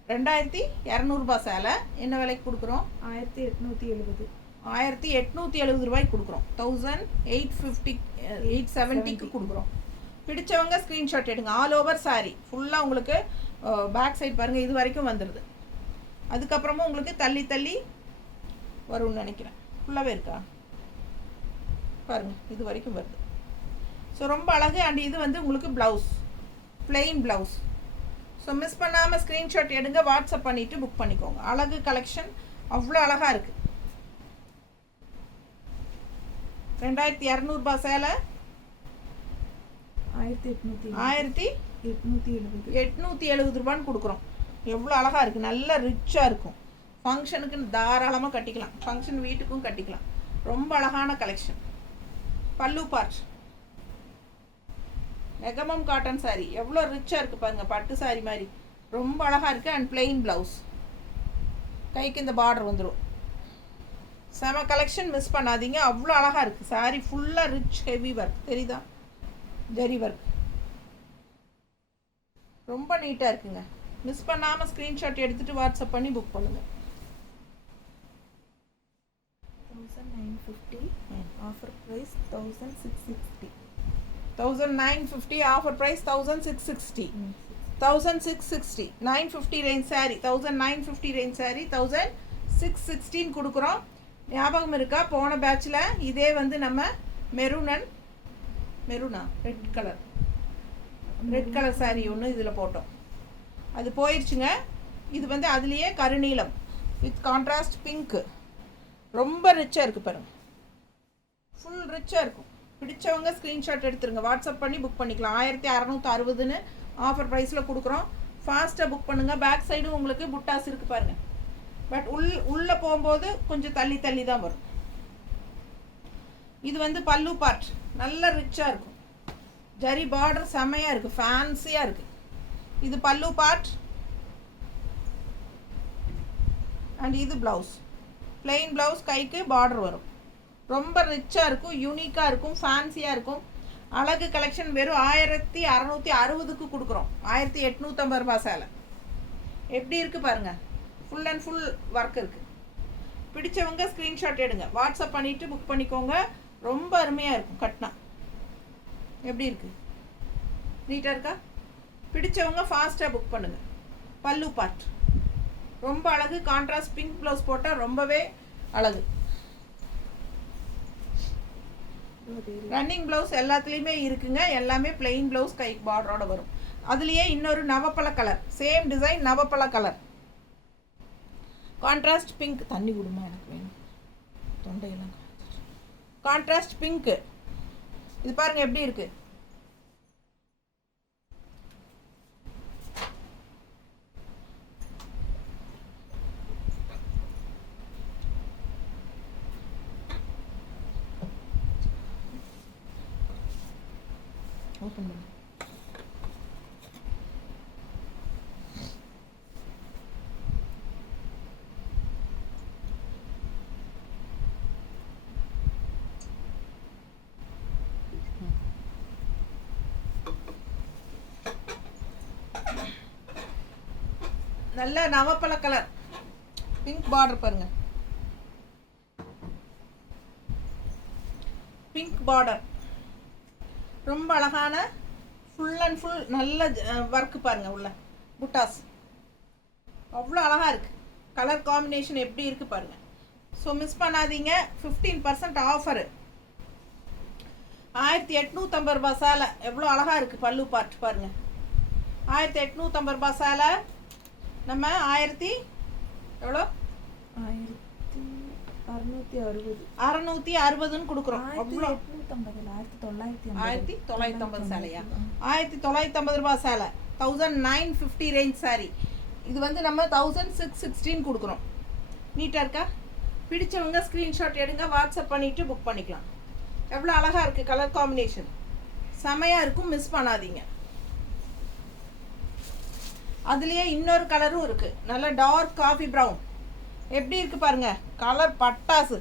2200 சேலை. என்ன விலைக்கு கொடுக்குறோம்? 1870. 1870 ரூபாய்க்கு கொடுக்குறோம். 1870க்கு கொடுக்குறோம். பிடிச்சவங்க ஸ்க்ரீன்ஷாட் எடுங்க. ஆல் ஓவர் சாரீ ஃபுல்லாக உங்களுக்கு பேக் சைடு பாருங்கள், இது வரைக்கும் வந்துடுது. அதுக்கப்புறமும் உங்களுக்கு தள்ளி தள்ளி வரும்னு நினைக்கிறேன். ஃபுல்லாகவே இருக்கா பாருங்கள், இது வரைக்கும் வருது. ஸோ ரொம்ப அழகு. அண்ட் இது வந்து உங்களுக்கு blouse, plain blouse. So miss பண்ணாமல் ஸ்க்ரீன்ஷாட் எடுங்க, வாட்ஸ்அப் பண்ணிவிட்டு புக் பண்ணிக்கோங்க. அழகு கலெக்ஷன் அவ்வளோ அழகாக இருக்குது. 2200 சேலை. 1870 ரூபான்னு கொடுக்குறோம். எவ்வளோ அழகாக இருக்குது, நல்ல ரிச்சாக இருக்கும். ஃபங்க்ஷனுக்குன்னு தாராளமாக கட்டிக்கலாம், ஃபங்க்ஷன் வீட்டுக்கும் கட்டிக்கலாம். ரொம்ப அழகான கலெக்ஷன். பல்லு பார்ட் நெகமம் காட்டன் சாரீ எவ்வளோ ரிச்சாக இருக்குது பாருங்கள், பட்டு சாரீ மாதிரி ரொம்ப அழகாக இருக்குது. அண்ட் பிளெயின் ப்ளவுஸ், கைக்கு இந்த பார்டர் வந்துடும். செம கலெக்ஷன், மிஸ் பண்ணாதீங்க. அவ்வளோ அழகாக இருக்குது சாரீ. ஃபுல்லாக ரிச் ஹெவி ஒர்க் தெரியுதா, ஜரி ஒர்க் ரொம்ப நீட்டாக இருக்குங்க. மிஸ் பண்ணாமல் ஸ்க்ரீன்ஷாட் எடுத்துகிட்டு வாட்ஸ்அப் பண்ணி புக் பண்ணுங்கள். 1950. Offer price 1660. 1950 offer price 1660. 1660 950 range sari. 1950 range sari 1616 கொடுக்குறோம். ஞாபகம் இருக்கா, போன பேட்சில் இதே வந்து நம்ம மெரூனா ரெட் கலர் சாரீ ஒன்று இதில் போட்டோம், அது போயிடுச்சுங்க. இது வந்து அதுலேயே கருநீலம் வித் கான்ட்ராஸ்ட் பிங்க்கு ரொம்ப ரிச்சாக இருக்குது பாருங்கள், ஃபுல் ரிச்சாக இருக்கும். பிடிச்சவங்க ஸ்க்ரீன்ஷாட் எடுத்துருங்க, வாட்ஸ்அப் பண்ணி புக் பண்ணிக்கலாம். 1660ன்னு ஆஃபர் ப்ரைஸில் கொடுக்குறோம். ஃபாஸ்ட்டாக புக் பண்ணுங்கள். பேக் சைடும் உங்களுக்கு புட்டாஸ் இருக்குது பாருங்கள். பட் உள்ளே போகும்போது கொஞ்சம் தள்ளி தள்ளி தான் வரும். இது வந்து பல்லு பார்ட் நல்ல ரிச்சாக இருக்கும். ஜரி பார்டர் செம்மையாக இருக்குது, ஃபேன்சியாக இருக்குது. இது பல்லு பார்ட். அண்ட் இது ப்ளவுஸ், பிளெயின் ப்ளவுஸ், கைக்கு பார்டர் வரும். ரொம்ப ரிச்சாக இருக்கும், யூனிக்காக இருக்கும், ஃபேன்சியாக இருக்கும். அழகு கலெக்ஷன் வெறும் 1660க்கு கொடுக்குறோம். 1850 சேலை. எப்படி இருக்குது பாருங்கள், ஃபுல் அண்ட் ஃபுல் ஒர்க் இருக்குது. பிடிச்சவங்க ஸ்க்ரீன்ஷாட் எடுங்க, வாட்ஸ்அப் பண்ணிவிட்டு புக் பண்ணிக்கோங்க. ரொம்ப அருமையாக இருக்கும் கட்டினா. எப்படி இருக்குது, நீட்டாக இருக்கா? பிடிச்சவங்க ஃபாஸ்ட்டாக புக் பண்ணுங்கள். பல்லு பார்ட் ரொம்ப அழகு. கான்ட்ராஸ்ட் பிங்க் ப்ளவுஸ் போட்டால் ரொம்பவே அழகு. ரன்னிங் ப்ளவுஸ் எல்லாத்துலேயுமே இருக்குங்க. எல்லாமே பிளெயின் ப்ளவுஸ், கை பார்டரோட வரும். அதுலேயே இன்னொரு நவப்பழ கலர், சேம் டிசைன், நவப்பழ கலர், கான்ட்ராஸ்ட் பிங்க். தண்ணி கொடுமா, எனக்கு வேணும், தொண்டையெல்லாம். Contrast pink. இது பாருங்க எப்படி இருக்கு. ஓப்பன் பண்ணு. நல்ல நவப்பழ கலர், பிங்க் பார்டர் பாருங்க, பிங்க் பார்டர் ரொம்ப அழகான ஃபுல் அண்ட் ஃபுல் நல்ல ஒர்க்கு பாருங்க. உள்ள புட்டாஸ் அவ்வளோ அழகாக இருக்குது. கலர் காம்பினேஷன் எப்படி இருக்குது பாருங்கள். ஸோ மிஸ் பண்ணாதீங்க. 15% ஆஃபரு. 1850 சேலை எவ்வளோ அழகாக இருக்குது. பல்லு பார்ட் பாருங்கள். 1850 சேலை நம்ம 1000 எவ்வளோ 1660. 660ன்னு கொடுக்குறோம். அவ்வளோ 1950 சேலையா? 1950 ரூபா சேலை 1950 ரேஞ்ச் சாரி. இது வந்து நம்ம 1616 கொடுக்குறோம். நீட்டாக இருக்கா? பிடிச்சவங்க ஸ்க்ரீன்ஷாட் எடுங்க, வாட்ஸ்அப் பண்ணிவிட்டு புக் பண்ணிக்கலாம். எவ்வளோ அழகாக இருக்குது, கலர் காம்பினேஷன் செமையாக இருக்கும், மிஸ் பண்ணாதீங்க. அதுலேயே இன்னொரு கலரும் இருக்குது, நல்ல டார்க் காஃபி ப்ரௌன். எப்படி இருக்குது பாருங்கள், கலர் பட்டாசு.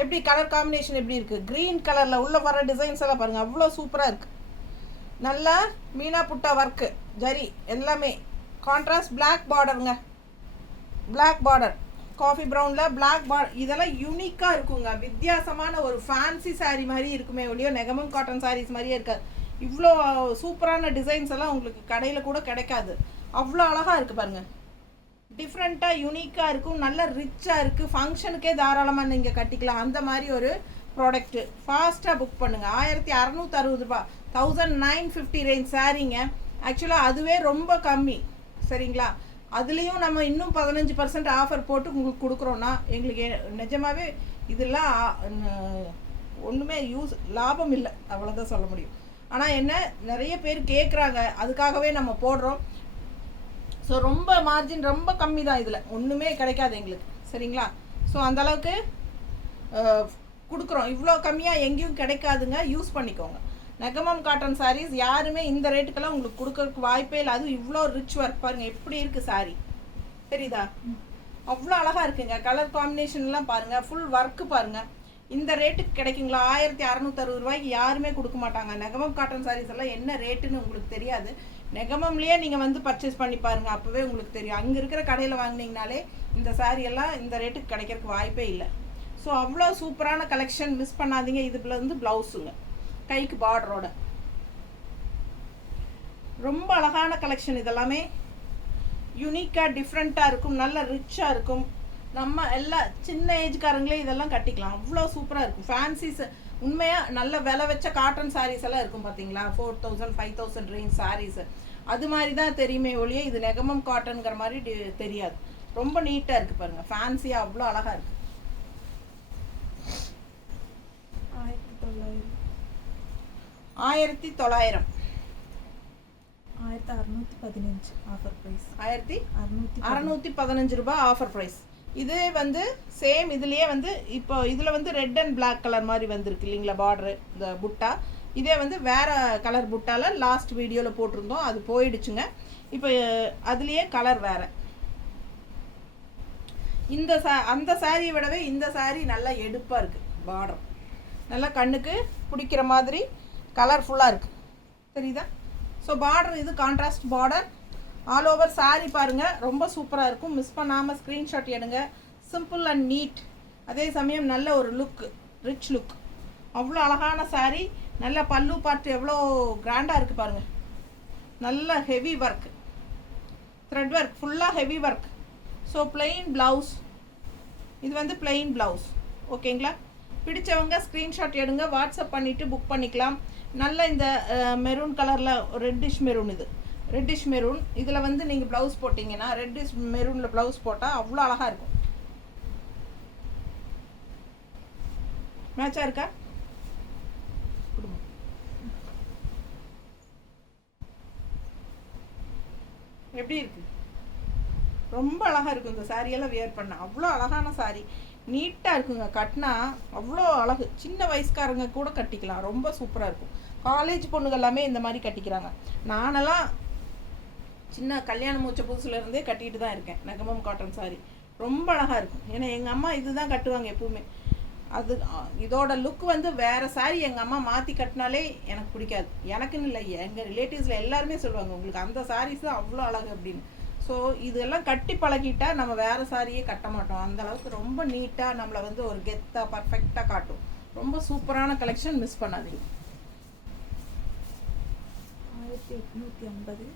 எப்படி கலர் காம்பினேஷன் எப்படி இருக்குது, க்ரீன் கலரில் உள்ள வர டிசைன்ஸ் எல்லாம் பாருங்கள், அவ்வளோ சூப்பராக இருக்குது. நல்லா மீனா புட்டா ஒர்க்கு, ஜரி எல்லாமே கான்ட்ராஸ்ட். பிளாக் பார்டருங்க, பிளாக் பார்டர் காஃபி ப்ரௌனில் பிளாக் பார்டர். இதெல்லாம் யூனிக்காக இருக்குங்க, வித்தியாசமான ஒரு ஃபேன்சி சாரீ மாதிரி இருக்குமே ஒழியோ நெகமம் காட்டன் சாரீஸ் மாதிரியே இருக்காது. இவ்வளோ சூப்பரான டிசைன்ஸ் எல்லாம் உங்களுக்கு கடையில் கூட கிடைக்காது. அவ்வளோ அழகாக இருக்குது பாருங்கள், டிஃப்ரெண்ட்டாக யூனிக்காக இருக்கும், நல்ல ரிச்சாக இருக்குது. ஃபங்க்ஷனுக்கே தாராளமாக நீங்கள் கட்டிக்கலாம். அந்த மாதிரி ஒரு ப்ராடக்ட்டு. ஃபாஸ்ட்டாக புக் பண்ணுங்கள். 1660 ரூபா, 1950 ரேஞ்ச் சாரீங்க. ஆக்சுவலாக அதுவே ரொம்ப கம்மி, சரிங்களா? அதுலேயும் நம்ம இன்னும் 15% ஆஃபர் போட்டு உங்களுக்கு கொடுக்குறோன்னா எங்களுக்கு நிஜமாகவே இதெல்லாம் ஒன்றுமே லாபம் இல்லை, அவ்வளோதான் சொல்ல முடியும். ஆனால் என்ன, நிறைய பேர் கேட்குறாங்க, அதுக்காகவே நம்ம போடுறோம். ஸோ ரொம்ப மார்ஜின் ரொம்ப கம்மி தான், இதில் ஒன்றுமே கிடைக்காது எங்களுக்கு, சரிங்களா? ஸோ அந்தளவுக்கு கொடுக்குறோம். இவ்வளோ கம்மியாக எங்கேயும் கிடைக்காதுங்க, யூஸ் பண்ணிக்கோங்க. நெகமம் காட்டன் சாரீஸ் யாருமே இந்த ரேட்டுக்கெல்லாம் உங்களுக்கு கொடுக்கறதுக்கு வாய்ப்பே இல்லை. அதுவும் இவ்வளோ ரிச் ஒர்க் பாருங்கள், எப்படி இருக்குது சாரீ, தெரியுதா? அவ்வளோ அழகாக இருக்குங்க. கலர் காம்பினேஷன்லாம் பாருங்கள், ஃபுல் ஒர்க்கு பாருங்கள். இந்த ரேட்டுக்கு கிடைக்குங்களா? 1660 ரூபாய்க்கு யாருமே கொடுக்க மாட்டாங்க. நெகமம் காட்டன் சாரீஸ் எல்லாம் என்ன ரேட்டுன்னு உங்களுக்கு தெரியாது. நெகமம்லேயே நீங்கள் வந்து பர்ச்சேஸ் பண்ணி பாருங்கள், அப்போவே உங்களுக்கு தெரியும். அங்கே இருக்கிற கடையில் வாங்கினீங்கனாலே இந்த சாரீ எல்லாம் இந்த ரேட்டுக்கு கிடைக்கிறதுக்கு வாய்ப்பே இல்லை. ஸோ அவ்வளோ சூப்பரான கலெக்ஷன், மிஸ் பண்ணாதீங்க. இதுல வந்து ப்ளவுஸுங்க, கைக்கு பார்டரோட ரொம்ப அழகான கலெக்ஷன். இதெல்லாமே யூனிக்காக டிஃப்ரெண்ட்டாக இருக்கும், நல்ல ரிச்சாக இருக்கும். நம்ம எல்லா சின்ன ஏஜ்காரங்களே இதெல்லாம் கட்டிக்கலாம், அவ்வளோ சூப்பராக இருக்கும். ஃபேன்சிஸ் உண்மையாக நல்ல விலை வச்ச காட்டன் சாரீஸ் எல்லாம் இருக்கும் பார்த்தீங்களா, 4000 5000 ரேஞ்ச் சாரீஸ். அது மாதிரி தான் தெரியுமே ஒழிய இது நெகமம் காட்டனுங்கிற மாதிரி தெரியாது. ரொம்ப நீட்டாக இருக்குது பாருங்கள், ஃபேன்சியாக அவ்வளோ அழகாக இருக்குது. 1900 1615 ஆஃபர் ப்ரைஸ். 1615 ரூபாய் ஆஃபர் ப்ரைஸ். இது வந்து சேம் இதுலேயே வந்து இப்போ இதில் வந்து ரெட் அண்ட் பிளாக் கலர் மாதிரி வந்திருக்கு இல்லைங்களா, பார்டரு இந்த புட்டா. இதே வந்து வேறு கலர் புட்டாவில் லாஸ்ட் வீடியோவில் போட்டிருந்தோம், அது போயிடுச்சுங்க. இப்போ அதுலேயே கலர் வேறு. இந்த அந்த சாரியை விடவே இந்த சாரீ நல்லா எடுப்பாக இருக்குது, பார்டர் நல்லா கண்ணுக்கு பிடிக்கிற மாதிரி கலர்ஃபுல்லாக இருக்குது, தெரியுதா? ஸோ பார்டர் இது contrast border. All over sari பாருங்கள், ரொம்ப சூப்பராக இருக்கும். மிஸ் பண்ணாமல் ஸ்க்ரீன்ஷாட் எடுங்க. சிம்பிள் அண்ட் நீட், அதே சமயம் நல்ல ஒரு லுக், ரிச் லுக். அவ்வளோ அழகான சாரீ. நல்ல பல்லு பார்ட் எவ்வளோ கிராண்டாக இருக்குது பாருங்கள். நல்ல ஹெவி ஒர்க், த்ரெட் ஒர்க், ஃபுல்லாக heavy work. So plain blouse, இது வந்து பிளெயின் ப்ளவுஸ். ஓகேங்களா? பிடிச்சவங்க ஸ்க்ரீன்ஷாட் எடுங்க, வாட்ஸ்அப் பண்ணிவிட்டு புக் பண்ணிக்கலாம். நல்ல இந்த மெரூன் கலரில் ரெட்டிஷ் மெரூன், இது ரெட்டிஷ் மெரூன். இதில் வந்து நீங்கள் ப்ளவுஸ் போட்டிங்கன்னா ரெட்டிஷ் மெரூனில் ப்ளவுஸ் போட்டால் அவ்வளோ அழகாக இருக்கும். மேட்சாக இருக்கா? எப்படி இருக்கு? ரொம்ப அழகாக இருக்கும் இந்த சாரியெல்லாம் வியர் பண்ண. அவ்வளோ அழகான சாரீ, நீட்டாக இருக்குங்க. கட்டினா அவ்வளோ அழகு, சின்ன வயசுக்காரங்க கூட கட்டிக்கலாம், ரொம்ப சூப்பராக இருக்கும். காலேஜ் பொண்ணுங்க எல்லாமே இந்த மாதிரி கட்டிக்கிறாங்க. நானெல்லாம் சின்ன கல்யாணம் மூச்ச புதுசுலேருந்தே கட்டிட்டு தான் இருக்கேன் நெகமம் காட்டன் சாரீ. ரொம்ப அழகாக இருக்கும். ஏன்னா எங்கள் அம்மா இதுதான் கட்டுவாங்க எப்பவுமே. அது இதோட லுக் வந்து வேறு சாரீ எங்கள் அம்மா மாற்றி கட்டினாலே எனக்கு பிடிக்காது. எனக்குன்னு இல்லை, எங்கள் ரிலேட்டிவ்ஸில் எல்லாருமே சொல்லுவாங்க உங்களுக்கு அந்த சாரீஸ் தான் அவ்வளோ அழகு அப்படின்னு. ஸோ இதெல்லாம் கட்டி பழகிட்டா நம்ம வேறு சாரியே கட்ட மாட்டோம். அந்தளவுக்கு ரொம்ப நீட்டாக நம்மளை வந்து ஒரு கெத்தாக பர்ஃபெக்டாக காட்டும். ரொம்ப சூப்பரான கலெக்ஷன், மிஸ் பண்ணாதீங்க. 1850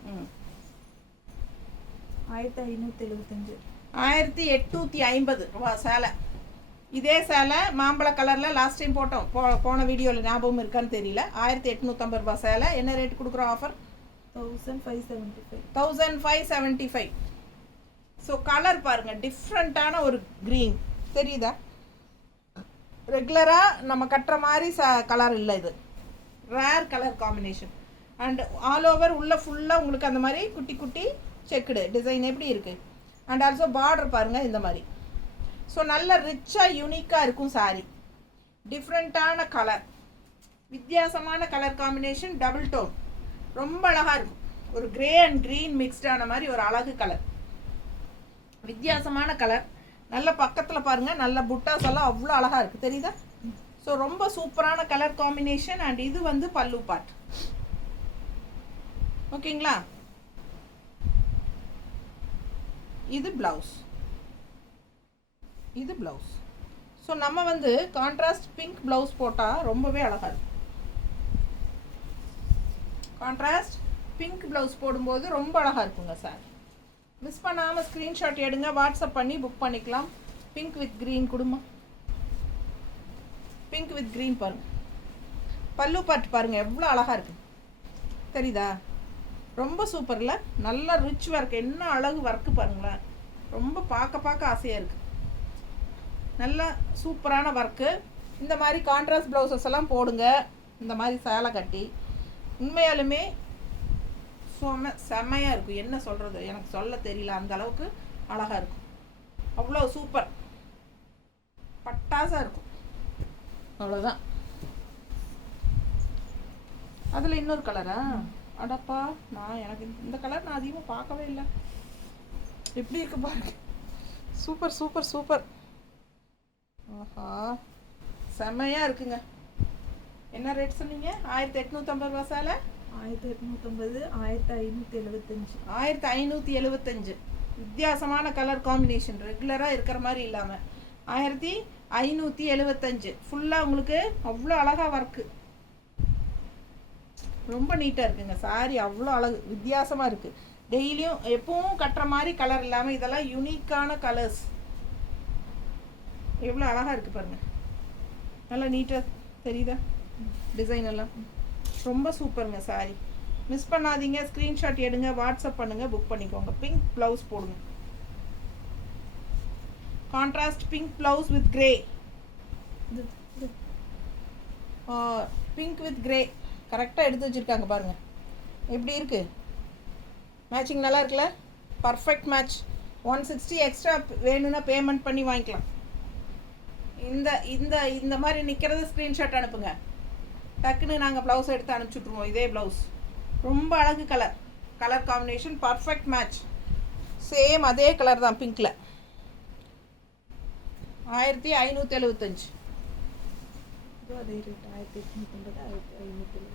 1575 1850 ரூபா சேலை. இதே சேலை மாம்பழ கலரில் லாஸ்ட் டைம் போட்டோம், போன வீடியோவில் ஞாபகம் இருக்கான்னு தெரியல. 1850 ரூபா சேலை. என்ன ரேட் கொடுக்குறோம் ஆஃபர்? 1575. 1575. ஸோ கலர் பாருங்கள், டிஃப்ரெண்ட்டான ஒரு க்ரீன் தெரியுதா? ரெகுலராக நம்ம கட்டுற மாதிரி கலர் இல்லை, இது rare colour combination. And all over உள்ள ஃபுல்லாக உங்களுக்கு அந்த மாதிரி குட்டி குட்டி செக்குடு டிசைன் எப்படி இருக்குது. அண்ட் ஆல்சோ பார்டர் பாருங்கள் இந்த மாதிரி. ஸோ நல்ல ரிச்சாக யூனிக்காக இருக்கும் சாரீ. டிஃப்ரெண்ட்டான கலர், வித்தியாசமான கலர் காம்பினேஷன், டபுள் டோன், ரொம்ப அழகாக இருக்கும். ஒரு கிரே அண்ட் க்ரீன் மிக்ஸ்டான மாதிரி ஒரு அழகு கலர், வித்தியாசமான கலர். நல்ல பக்கத்தில் பாருங்கள், நல்ல புட்டாஸ் எல்லாம் அவ்வளோ அழகாக இருக்குது தெரியுதா? ஸோ ரொம்ப சூப்பரான கலர் காம்பினேஷன். அண்ட் இது வந்து பல்லு பார்ட். ஓகேங்களா? இது ப்ளவுஸ், இது ப்ளவுஸ். ஸோ நம்ம வந்து கான்ட்ராஸ்ட் பிங்க் ப்ளவுஸ் போட்டால் ரொம்பவே அழகாக இருக்கும். கான்ட்ராஸ்ட் பிங்க் ப்ளவுஸ் போடும்போது ரொம்ப அழகாக இருக்குங்க சார். மிஸ் பண்ணாமல் ஸ்க்ரீன்ஷாட் எடுங்க, வாட்ஸ்அப் பண்ணி புக் பண்ணிக்கலாம். பிங்க் வித் க்ரீன் குடும்பம், பிங்க் வித் க்ரீன் பாருங்கள். பல்லு பாட்டு பாருங்கள் எவ்வளோ அழகாக இருக்குது தெரியுதா? ரொம்ப சூப்பரில், நல்ல ரிச் ஒர்க், என்ன அழகு ஒர்க்கு பாருங்களேன். ரொம்ப பார்க்க ஆசையாக இருக்குது. நல்ல சூப்பரான ஒர்க்கு. இந்த மாதிரி கான்ட்ராஸ்ட் ப்ளவுசஸ் எல்லாம் போடுங்க, இந்த மாதிரி சேலை கட்டி. உண்மையாலுமே செம்மையாக இருக்கும். என்ன சொல்கிறது, எனக்கு சொல்ல தெரியல, அந்த அளவுக்கு அழகாக இருக்கும். அவ்வளோ சூப்பர், பட்டாசாக இருக்கும். அவ்வளோதான். அதில் இன்னொரு கலரா? அடப்பா, எனக்கு இந்த கலர் நான் அதிகமாக பார்க்கவே இல்லை. எப்படி இருக்கு பாருங்க. Super super super. ஆஹா, செம்மையாக இருக்குங்க. என்ன ரேட் சொன்னீங்க? 1850 ரூபா சேலை. 1850, 1575. 1575. வித்தியாசமான கலர் காம்பினேஷன், ரெகுலராக இருக்கிற மாதிரி இல்லாமல் 1575. ஃபுல்லாக உங்களுக்கு அவ்வளோ அழகாக ஒர்க்கு, ரொம்ப நீட்டாக இருக்குங்க சாரி. அவ்வளோ அழகு, வித்தியாசமாக இருக்குது. டெய்லியும் எப்பவும் கட்டுற மாதிரி கலர் இல்லாமல் இதெல்லாம் யூனிக்கான கலர்ஸ். எவ்வளோ அழகாக இருக்குது பாருங்கள், நல்லா நீட்டாக தெரியுதா டிசைன் எல்லாம்? ரொம்ப சூப்பருங்க சாரி. மிஸ் பண்ணாதீங்க, ஸ்க்ரீன்ஷாட் எடுங்க, வாட்ஸ்அப் பண்ணுங்கள், புக் பண்ணிக்கோங்க. பிங்க் ப்ளவுஸ் போடுங்க, contrast pink blouse with grey. Pink with grey கரெக்டாக எடுத்து வச்சுருக்காங்க பாருங்கள். எப்படி இருக்குது? மேட்சிங் நல்லா இருக்குல்ல? Perfect match. 160 எக்ஸ்ட்ரா வேணும்னா பேமெண்ட் பண்ணி வாங்கிக்கலாம். இந்த இந்த இந்த மாதிரி நிற்கிறது ஸ்க்ரீன்ஷாட் அனுப்புங்க, டக்குன்னு நாங்கள் ப்ளவுஸ் எடுத்து அனுப்பிச்சுட்ருவோம். இதே ப்ளவுஸ் ரொம்ப அழகு colour, colour combination perfect match. Same அதே கலர் தான் பிங்க்கில். 1575. அதே ரேட் 1850, 1575.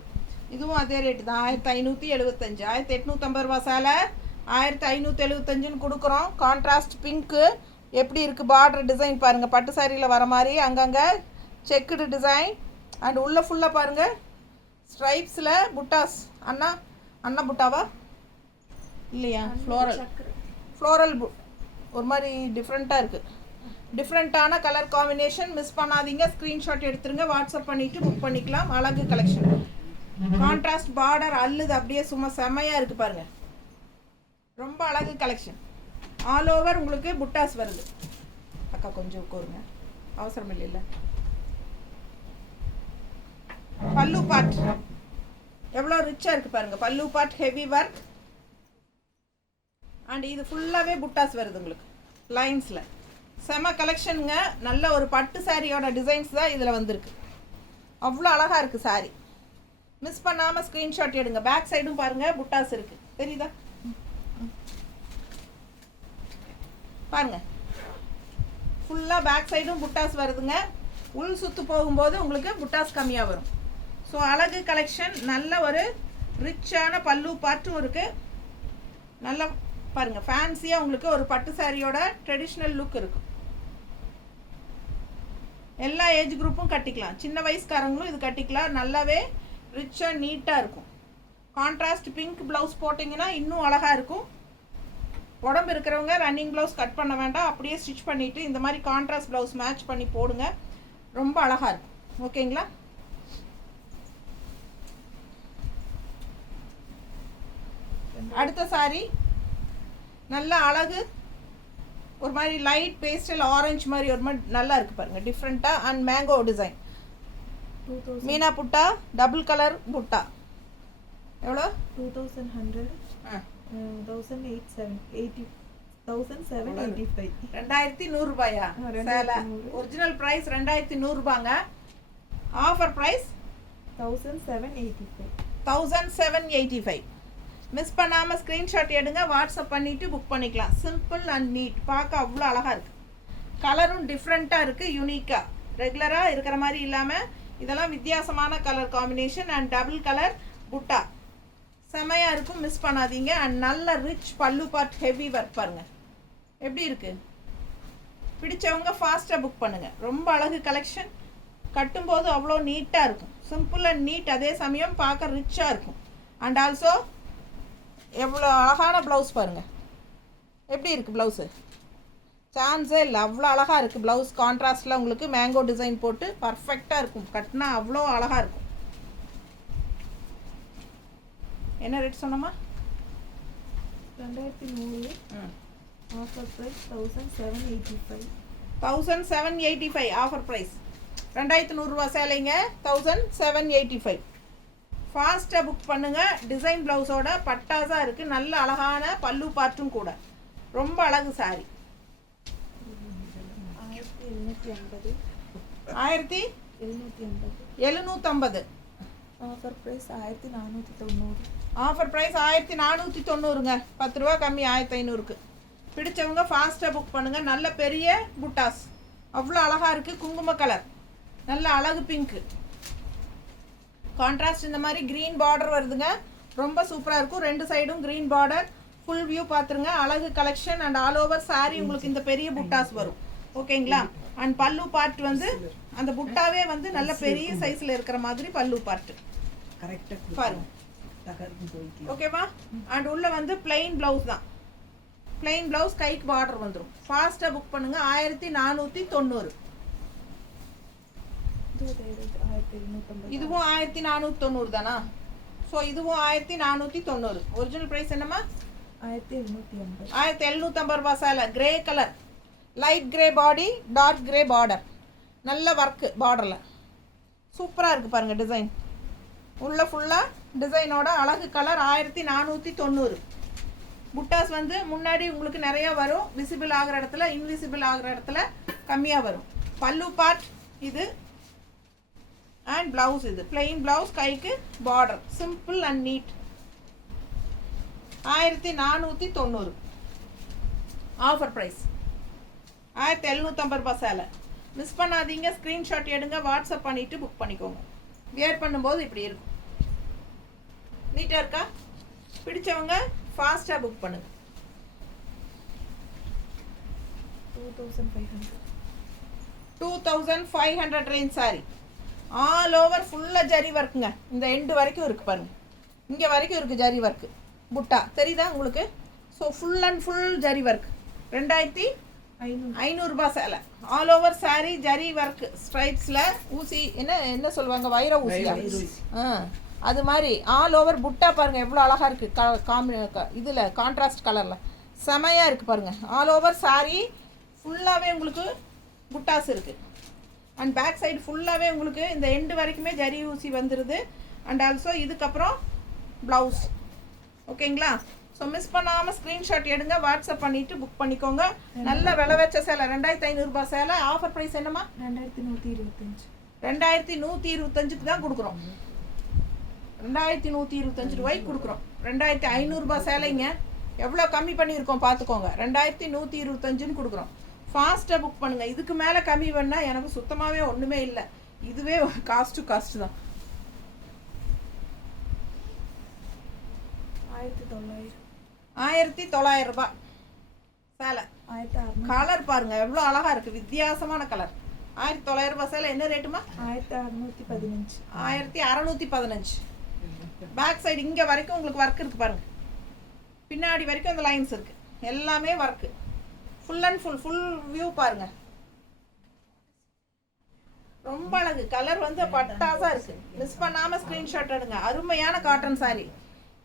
இதுவும் அதே ரேட்டு தான், 1575. 1850 ரூபா சேலை 1575ன்னு கொடுக்குறோம். கான்ட்ராஸ்ட் பிங்க்கு எப்படி இருக்குது, பார்டர் டிசைன் பாருங்கள், பட்டு சாரியில் வர மாதிரி அங்கங்கே செக்குடு டிசைன். அண்ட் உள்ளே ஃபுல்லாக பாருங்கள் ஸ்ட்ரைப்ஸில் புட்டாஸ். அண்ணா அண்ணா புட்டாவா இல்லையா? ஃப்ளோரல் ஒரு மாதிரி டிஃப்ரெண்ட்டாக இருக்குது. டிஃப்ரெண்ட்டான கலர் காம்பினேஷன். மிஸ் பண்ணாதீங்க, ஸ்க்ரீன்ஷாட் எடுத்துருங்க, வாட்ஸ்அப் பண்ணிவிட்டு புக் பண்ணிக்கலாம். அழகு கலெக்ஷன். கான்ட்ராஸ்ட் பார்டர் அல்லுது அப்படியே, சும்மா செம்மையாக இருக்குது பாருங்கள். ரொம்ப அழகு கலெக்ஷன். ஆல் ஓவர் உங்களுக்கு புட்டாஸ் வருது. அக்கா கொஞ்சம் உட்காருங்க, அவசரம் இல்லைல்ல. பல்லு பார்ட் எவ்வளோ ரிச்சாக இருக்குது பாருங்கள். பல்லு பார்ட் ஹெவி ஒர்க். அண்ட் இது ஃபுல்லாகவே புட்டாஸ் வருது உங்களுக்கு லைன்ஸில். செம கலெக்ஷனுங்க. நல்ல ஒரு பட்டு சாரியோட டிசைன்ஸ் தான் இதில் வந்திருக்கு. அவ்வளோ அழகாக இருக்குது சாரி. மிஸ் பண்ணாமல் ஸ்க்ரீன்ஷாட் எடுங்க. பேக் சைடும் பாருங்கள் புட்டாஸ் இருக்குது, தெரியுதா? பாருங்க, ஃபுல்லாக பேக் சைடும் புட்டாஸ் வருதுங்க. உள் சுற்று போகும்போது உங்களுக்கு புட்டாஸ் கம்மியாக வரும். ஸோ அழகு கலெக்ஷன். நல்ல ஒரு ரிச்சான பல்லு பார்ட்டும் இருக்குது. நல்லா பாருங்கள், ஃபேன்சியாக உங்களுக்கு ஒரு பட்டு சாரியோட ட்ரெடிஷ்னல் லுக் இருக்கும். எல்லா ஏஜ் குரூப்பும் கட்டிக்கலாம், சின்ன வயசுக்காரங்களும் இது கட்டிக்கலாம். நல்லாவே ரிச்சாக நீட்டாக இருக்கும். கான்ட்ராஸ்ட் பிங்க் ப்ளவுஸ் போட்டிங்கன்னா இன்னும் அழகாக இருக்கும். உடம்பு இருக்கிறவங்க ரன்னிங் ப்ளவுஸ் கட் பண்ண வேண்டாம், அப்படியே ஸ்டிச் பண்ணிவிட்டு இந்த மாதிரி கான்ட்ராஸ்ட் ப்ளவுஸ் மேட்ச் பண்ணி போடுங்க, ரொம்ப அழகாக இருக்கும். ஓகேங்களா? அடுத்த சாரி நல்ல அழகு ஒரு மாதிரி லைட் பேஸ்டல் ஆரஞ்சு மாதிரி ஒரு மாதிரி நல்லா இருக்குது பாருங்கள் டிஃப்ரெண்ட்டாக. அண்ட் மேங்கோ டிசைன் 2000 மீனா புட்டா டபுள் கலர் புட்டா எவ்வளோ 2100 1785 2100 ரூபாயா? ஆ, சேலை 2100. ஒரிஜினல் ப்ரைஸ் 2100 ரூபாங்க. Offer price 1785 1785. மிஸ் பண்ணாமல் ஸ்க்ரீன்ஷாட் எடுங்க, வாட்ஸ்அப் பண்ணிவிட்டு புக் பண்ணிக்கலாம். சிம்பிள் அண்ட் நீட், பார்க்க அவ்வளோ அழகாக இருக்குது. கலரும் டிஃப்ரெண்ட்டாக இருக்குது, யூனிக்காக. ரெகுலராக இருக்கிற மாதிரி இல்லாமல் இதெல்லாம் வித்தியாசமான colour combination and double colour புட்டா செமையாக இருக்கும், மிஸ் பண்ணாதீங்க. அண்ட் நல்ல ரிச் பல்லு பார்ட் ஹெவி ஒர்க் பாருங்கள் எப்படி இருக்குது. பிடிச்சவங்க ஃபாஸ்ட்டாக புக் பண்ணுங்கள். ரொம்ப அழகு கலெக்ஷன், கட்டும்போது அவ்வளோ நீட்டாக இருக்கும். சிம்பிள் அண்ட் நீட், அதே சமயம் பார்க்க ரிச்சாக இருக்கும். அண்ட் ஆல்சோ எவ்வளோ அழகான ப்ளவுஸ் பாருங்கள் எப்படி இருக்குது. ப்ளவுஸு சான்ஸே இல்லை, அவ்வளோ அழகாக இருக்குது. ப்ளவுஸ் கான்ட்ராஸ்டில் உங்களுக்கு மேங்கோ டிசைன் போட்டு பர்ஃபெக்டாக இருக்கும். கட்டினா அவ்வளோ அழகாக இருக்கும். என்ன ரேட் சொன்னோமா? 2100 ஆஃபர் ப்ரைஸ் 1785 1785 ஆஃபர் ப்ரைஸ். 2100 ரூபா சேலைங்க 1785. ஃபாஸ்ட்டாக புக் பண்ணுங்கள். டிசைன் ப்ளவுஸோட பட்டாஸாக இருக்குது, நல்ல அழகான பல்லு பார்ட்டும் கூட. ரொம்ப அழகு sari. 1750 1750 offer price 1490 offer price 1490ங்க. 10 ரூபா கம்மி 1500க்கு. பிடிச்சவங்க ஃபாஸ்ட்டாக புக் பண்ணுங்கள். நல்ல பெரிய புட்டாஸ் அவ்வளோ அழகாக இருக்குது. குங்கும கலர், நல்ல அழகு பிங்க்கு கான்ட்ராஸ்ட். இந்த மாதிரி க்ரீன் பார்டர் வருதுங்க, ரொம்ப சூப்பராக இருக்கும். 2 சைடும் க்ரீன் பார்டர். ஃபுல் வியூ பார்த்துருங்க. அழகு collection and all over sorry உங்களுக்கு இந்த பெரிய புட்டாஸ் வரும். ஓகேங்களா? அண்ட் பல்லு பார்ட் வந்து அந்த புட்டாவே வந்து நல்ல பெரிய சைஸில் இருக்கிற மாதிரி பல்லு பார்ட் கரெக்டாக பாருங்க. ஓகேவா? அண்ட் உள்ள வந்து பிளெயின் ப்ளவுஸ் தான். பிளெயின் ப்ளவுஸ், கைக்கு பார்டர் வந்துடும். ஃபாஸ்ட்டாக புக் பண்ணுங்க. 1490. இதுவும் 1490 தானா? ஸோ இதுவும் 1490. ஒரிஜினல் ப்ரைஸ் என்னம்மா? 1750 1750 ரூபா சேலை. Grey colour, light grey body, dark grey border, நல்ல ஒர்க்கு பார்டரில் சூப்பராக இருக்குது பாருங்கள். டிசைன் உள்ள ஃபுல்லாக டிசைனோட அழகு கலர். 1490. புட்டாஸ் வந்து முன்னாடி உங்களுக்கு நிறையா வரும், விசிபிள் ஆகிற இடத்துல, இன்விசிபிள் ஆகிற இடத்துல கம்மியாக வரும். பல்லு பார்ட் இது அண்ட் ப்ளவுஸ் இது பிளெயின் ப்ளவுஸ், கைக்கு border, simple and neat. 1490 offer price. 1750 ரூபா சேலை. மிஸ் பண்ணாதீங்க, ஸ்க்ரீன்ஷாட் எடுங்க, வாட்ஸ்அப் பண்ணிவிட்டு புக் பண்ணிக்கோங்க. வியர் பண்ணும்போது இப்படி இருக்கும். நீட்டாக இருக்கா? பிடிச்சவங்க ஃபாஸ்ட்டாக புக் பண்ணுங்க. 2500 ரேஞ்ச் சாரி. ஆல் ஓவர் ஃபுல்லாக ஜரி ஒர்க்குங்க. இந்த எண்டு வரைக்கும் இருக்குது பாருங்கள், இங்கே வரைக்கும் இருக்குது ஜரி ஒர்க்கு. புட்டா தெரியுதா உங்களுக்கு? So full and full zari work. 2500 ரூபா சேலை. All over sari zari work ஸ்ட்ரைப்ஸில் ஊசி, என்ன சொல்லுவாங்க, வைர ஊசியா? அது மாதிரி ஆல் ஓவர் புட்டா பாருங்கள் எவ்வளோ அழகாக இருக்குது. இதில் கான்ட்ராஸ்ட் கலரில் செமையாக இருக்குது பாருங்கள். ஆல் ஓவர் சாரி ஃபுல்லாகவே உங்களுக்கு புட்டாஸ் இருக்குது. அண்ட் பேக் சைடு ஃபுல்லாகவே உங்களுக்கு இந்த எண்டு வரைக்குமே ஜரி ஊசி வந்துடுது. அண்ட் ஆல்சோ இதுக்கப்புறம் ப்ளவுஸ். ஓகேங்களா? ஸோ மிஸ் பண்ணாமல் ஸ்க்ரீன்ஷாட் எடுங்க, வாட்ஸ்அப் பண்ணிவிட்டு புக் பண்ணிக்கோங்க. நல்ல விலை வச்ச சேலை. 2500 ரூபா சேலை. ஆஃபர் ப்ரைஸ் என்னம்மா? 2125 2125க்கு தான் கொடுக்குறோம். 2125 ரூபாய்க்கு கொடுக்குறோம். 2500 ரூபா சேலைங்க. எவ்வளோ கம்மி பண்ணியிருக்கோம் பார்த்துக்கோங்க. 2125ன்னு கொடுக்குறோம். ஃபாஸ்ட்டாக புக் பண்ணுங்கள். இதுக்கு மேலே கம்மி பண்ணால் எனக்கு சுத்தமாகவே ஒன்றுமே இல்லை. இதுவே காஸ்ட்டு தான். 1900 ரூபா சேலை. கலர் பாருங்கள் எவ்வளோ அழகாக இருக்குது, வித்தியாசமான கலர். 1900 ரூபா சேலை. என்ன ரேட்டுமா? 1615 1615. பேக் சைடு இங்கே வரைக்கும் உங்களுக்கு ஒர்க் இருக்குது பாருங்கள். பின்னாடி வரைக்கும் அந்த லைன்ஸ் இருக்குது, எல்லாமே work. Full and full view பாருங்கள். ரொம்ப அழகு. கலர் வந்து பட்டாஸாக இருக்குது. மிஸ் பண்ணாமல் ஸ்க்ரீன்ஷாட் எடுங்க. அருமையான காட்டன் சாரி.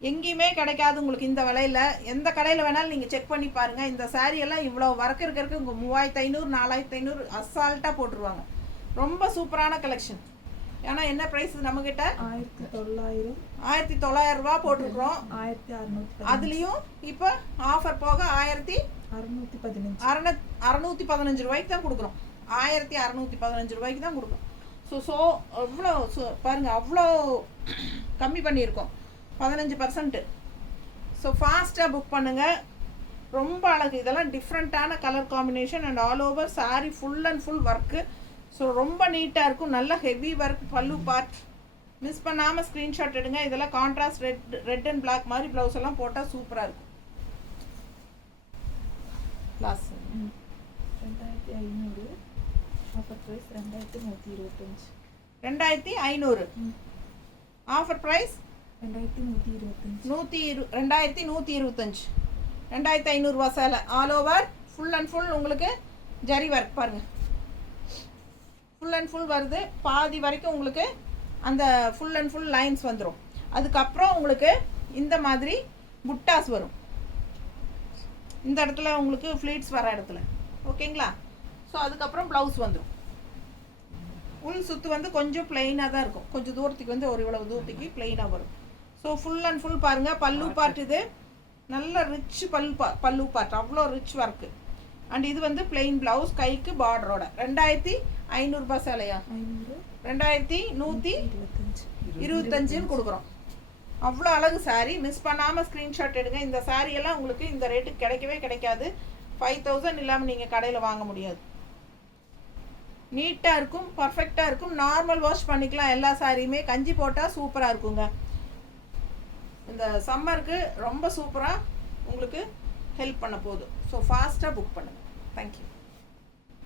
எங்கேயுமே கிடைக்காது உங்களுக்கு இந்த விலையில். எந்த கடையில் வேணாலும் நீங்கள் செக் பண்ணி பாருங்கள். இந்த saree எல்லாம் இவ்வளோ ஒர்க் இருக்கிறதுக்கு உங்கள் 3500 4500 அசால்ட்டாக போட்டுருவாங்க. ரொம்ப சூப்பரான கலெக்ஷன். ஏன்னா என்ன ப்ரைஸ் நம்மக்கிட்ட 1900 1900 ரூபா போட்டிருக்கிறோம். 1615 அதுலேயும் இப்போ ஆஃபர் போக 615 615 ரூபாய்க்கு தான் கொடுக்குறோம். 1615 ரூபாய்க்கு தான் கொடுக்குறோம். ஸோ அவ்வளோ பாருங்கள், அவ்வளோ கம்மி பண்ணியிருக்கோம், 15%. ஸோ ஃபாஸ்ட்டாக புக் பண்ணுங்கள். ரொம்ப அழகு. இதெல்லாம் டிஃப்ரெண்ட்டான colour combination and all over saree full and full work. So ரொம்ப நீட்டாக இருக்கும். நல்ல ஹெவி ஒர்க் பல்லு பார்ட். மிஸ் பண்ணாமல் ஸ்க்ரீன்ஷாட் எடுங்க. இதெல்லாம் கான்ட்ராஸ்ட் ரெட் அண்ட் பிளாக் மாதிரி ப்ளவுஸ் எல்லாம் போட்டால் சூப்பராக இருக்கும். லாஸ் 2500 ஆஃபர் ப்ரைஸ் 2125 2500 ஆஃபர் ப்ரைஸ் 2125 2125 2500 ரூபா சேலை. All over full and full உங்களுக்கு ஜரி ஒர்க் பாருங்கள். ஃபுல் அண்ட் ஃபுல் வருது. பாதி வரைக்கும் உங்களுக்கு அந்த ஃபுல் அண்ட் ஃபுல் லைன்ஸ் வந்துடும். அதுக்கப்புறம் உங்களுக்கு இந்த மாதிரி புட்டாஸ் வரும். இந்த இடத்துல உங்களுக்கு ஃப்ளீட்ஸ் வர இடத்துல. ஓகேங்களா? ஸோ அதுக்கப்புறம் ப்ளவுஸ் வந்துடும். உள் சுற்று வந்து கொஞ்சம் பிளெயினாக தான் இருக்கும். கொஞ்சம் தூரத்துக்கு வந்து ஒரு இவ்வளவு தூரத்துக்கு பிளெயினாக வரும். ஸோ ஃபுல் அண்ட் ஃபுல் பாருங்கள். பல்லு பார்ட் இது நல்ல ரிச் பல்லு பார்ட். அவ்வளோ ரிச் ஒர்க்கு. அண்ட் இது வந்து பிளெயின் ப்ளவுஸ் கைக்கு பார்டரோட. 2500 ரூபாய் சேலையா? 2125 கொடுக்குறோம். அவ்வளோ அழகு saree. மிஸ் பண்ணாமல் ஸ்க்ரீன்ஷாட் எடுங்க. இந்த saree எல்லாம் உங்களுக்கு இந்த ரேட்டுக்கு கிடைக்கவே கிடைக்காது. 5000 இல்லாமல் நீங்கள் கடையில் வாங்க முடியாது. நீட்டாக இருக்கும், பர்ஃபெக்டாக இருக்கும். நார்மல் வாஷ் பண்ணிக்கலாம். எல்லா சாரியுமே கஞ்சி போட்டால் சூப்பராக இருக்குங்க. இந்த சம்மருக்கு ரொம்ப சூப்பராக உங்களுக்கு ஹெல்ப் பண்ண போகுது. ஸோ ஃபாஸ்ட்டாக புக் பண்ணுங்கள். தேங்க்யூ.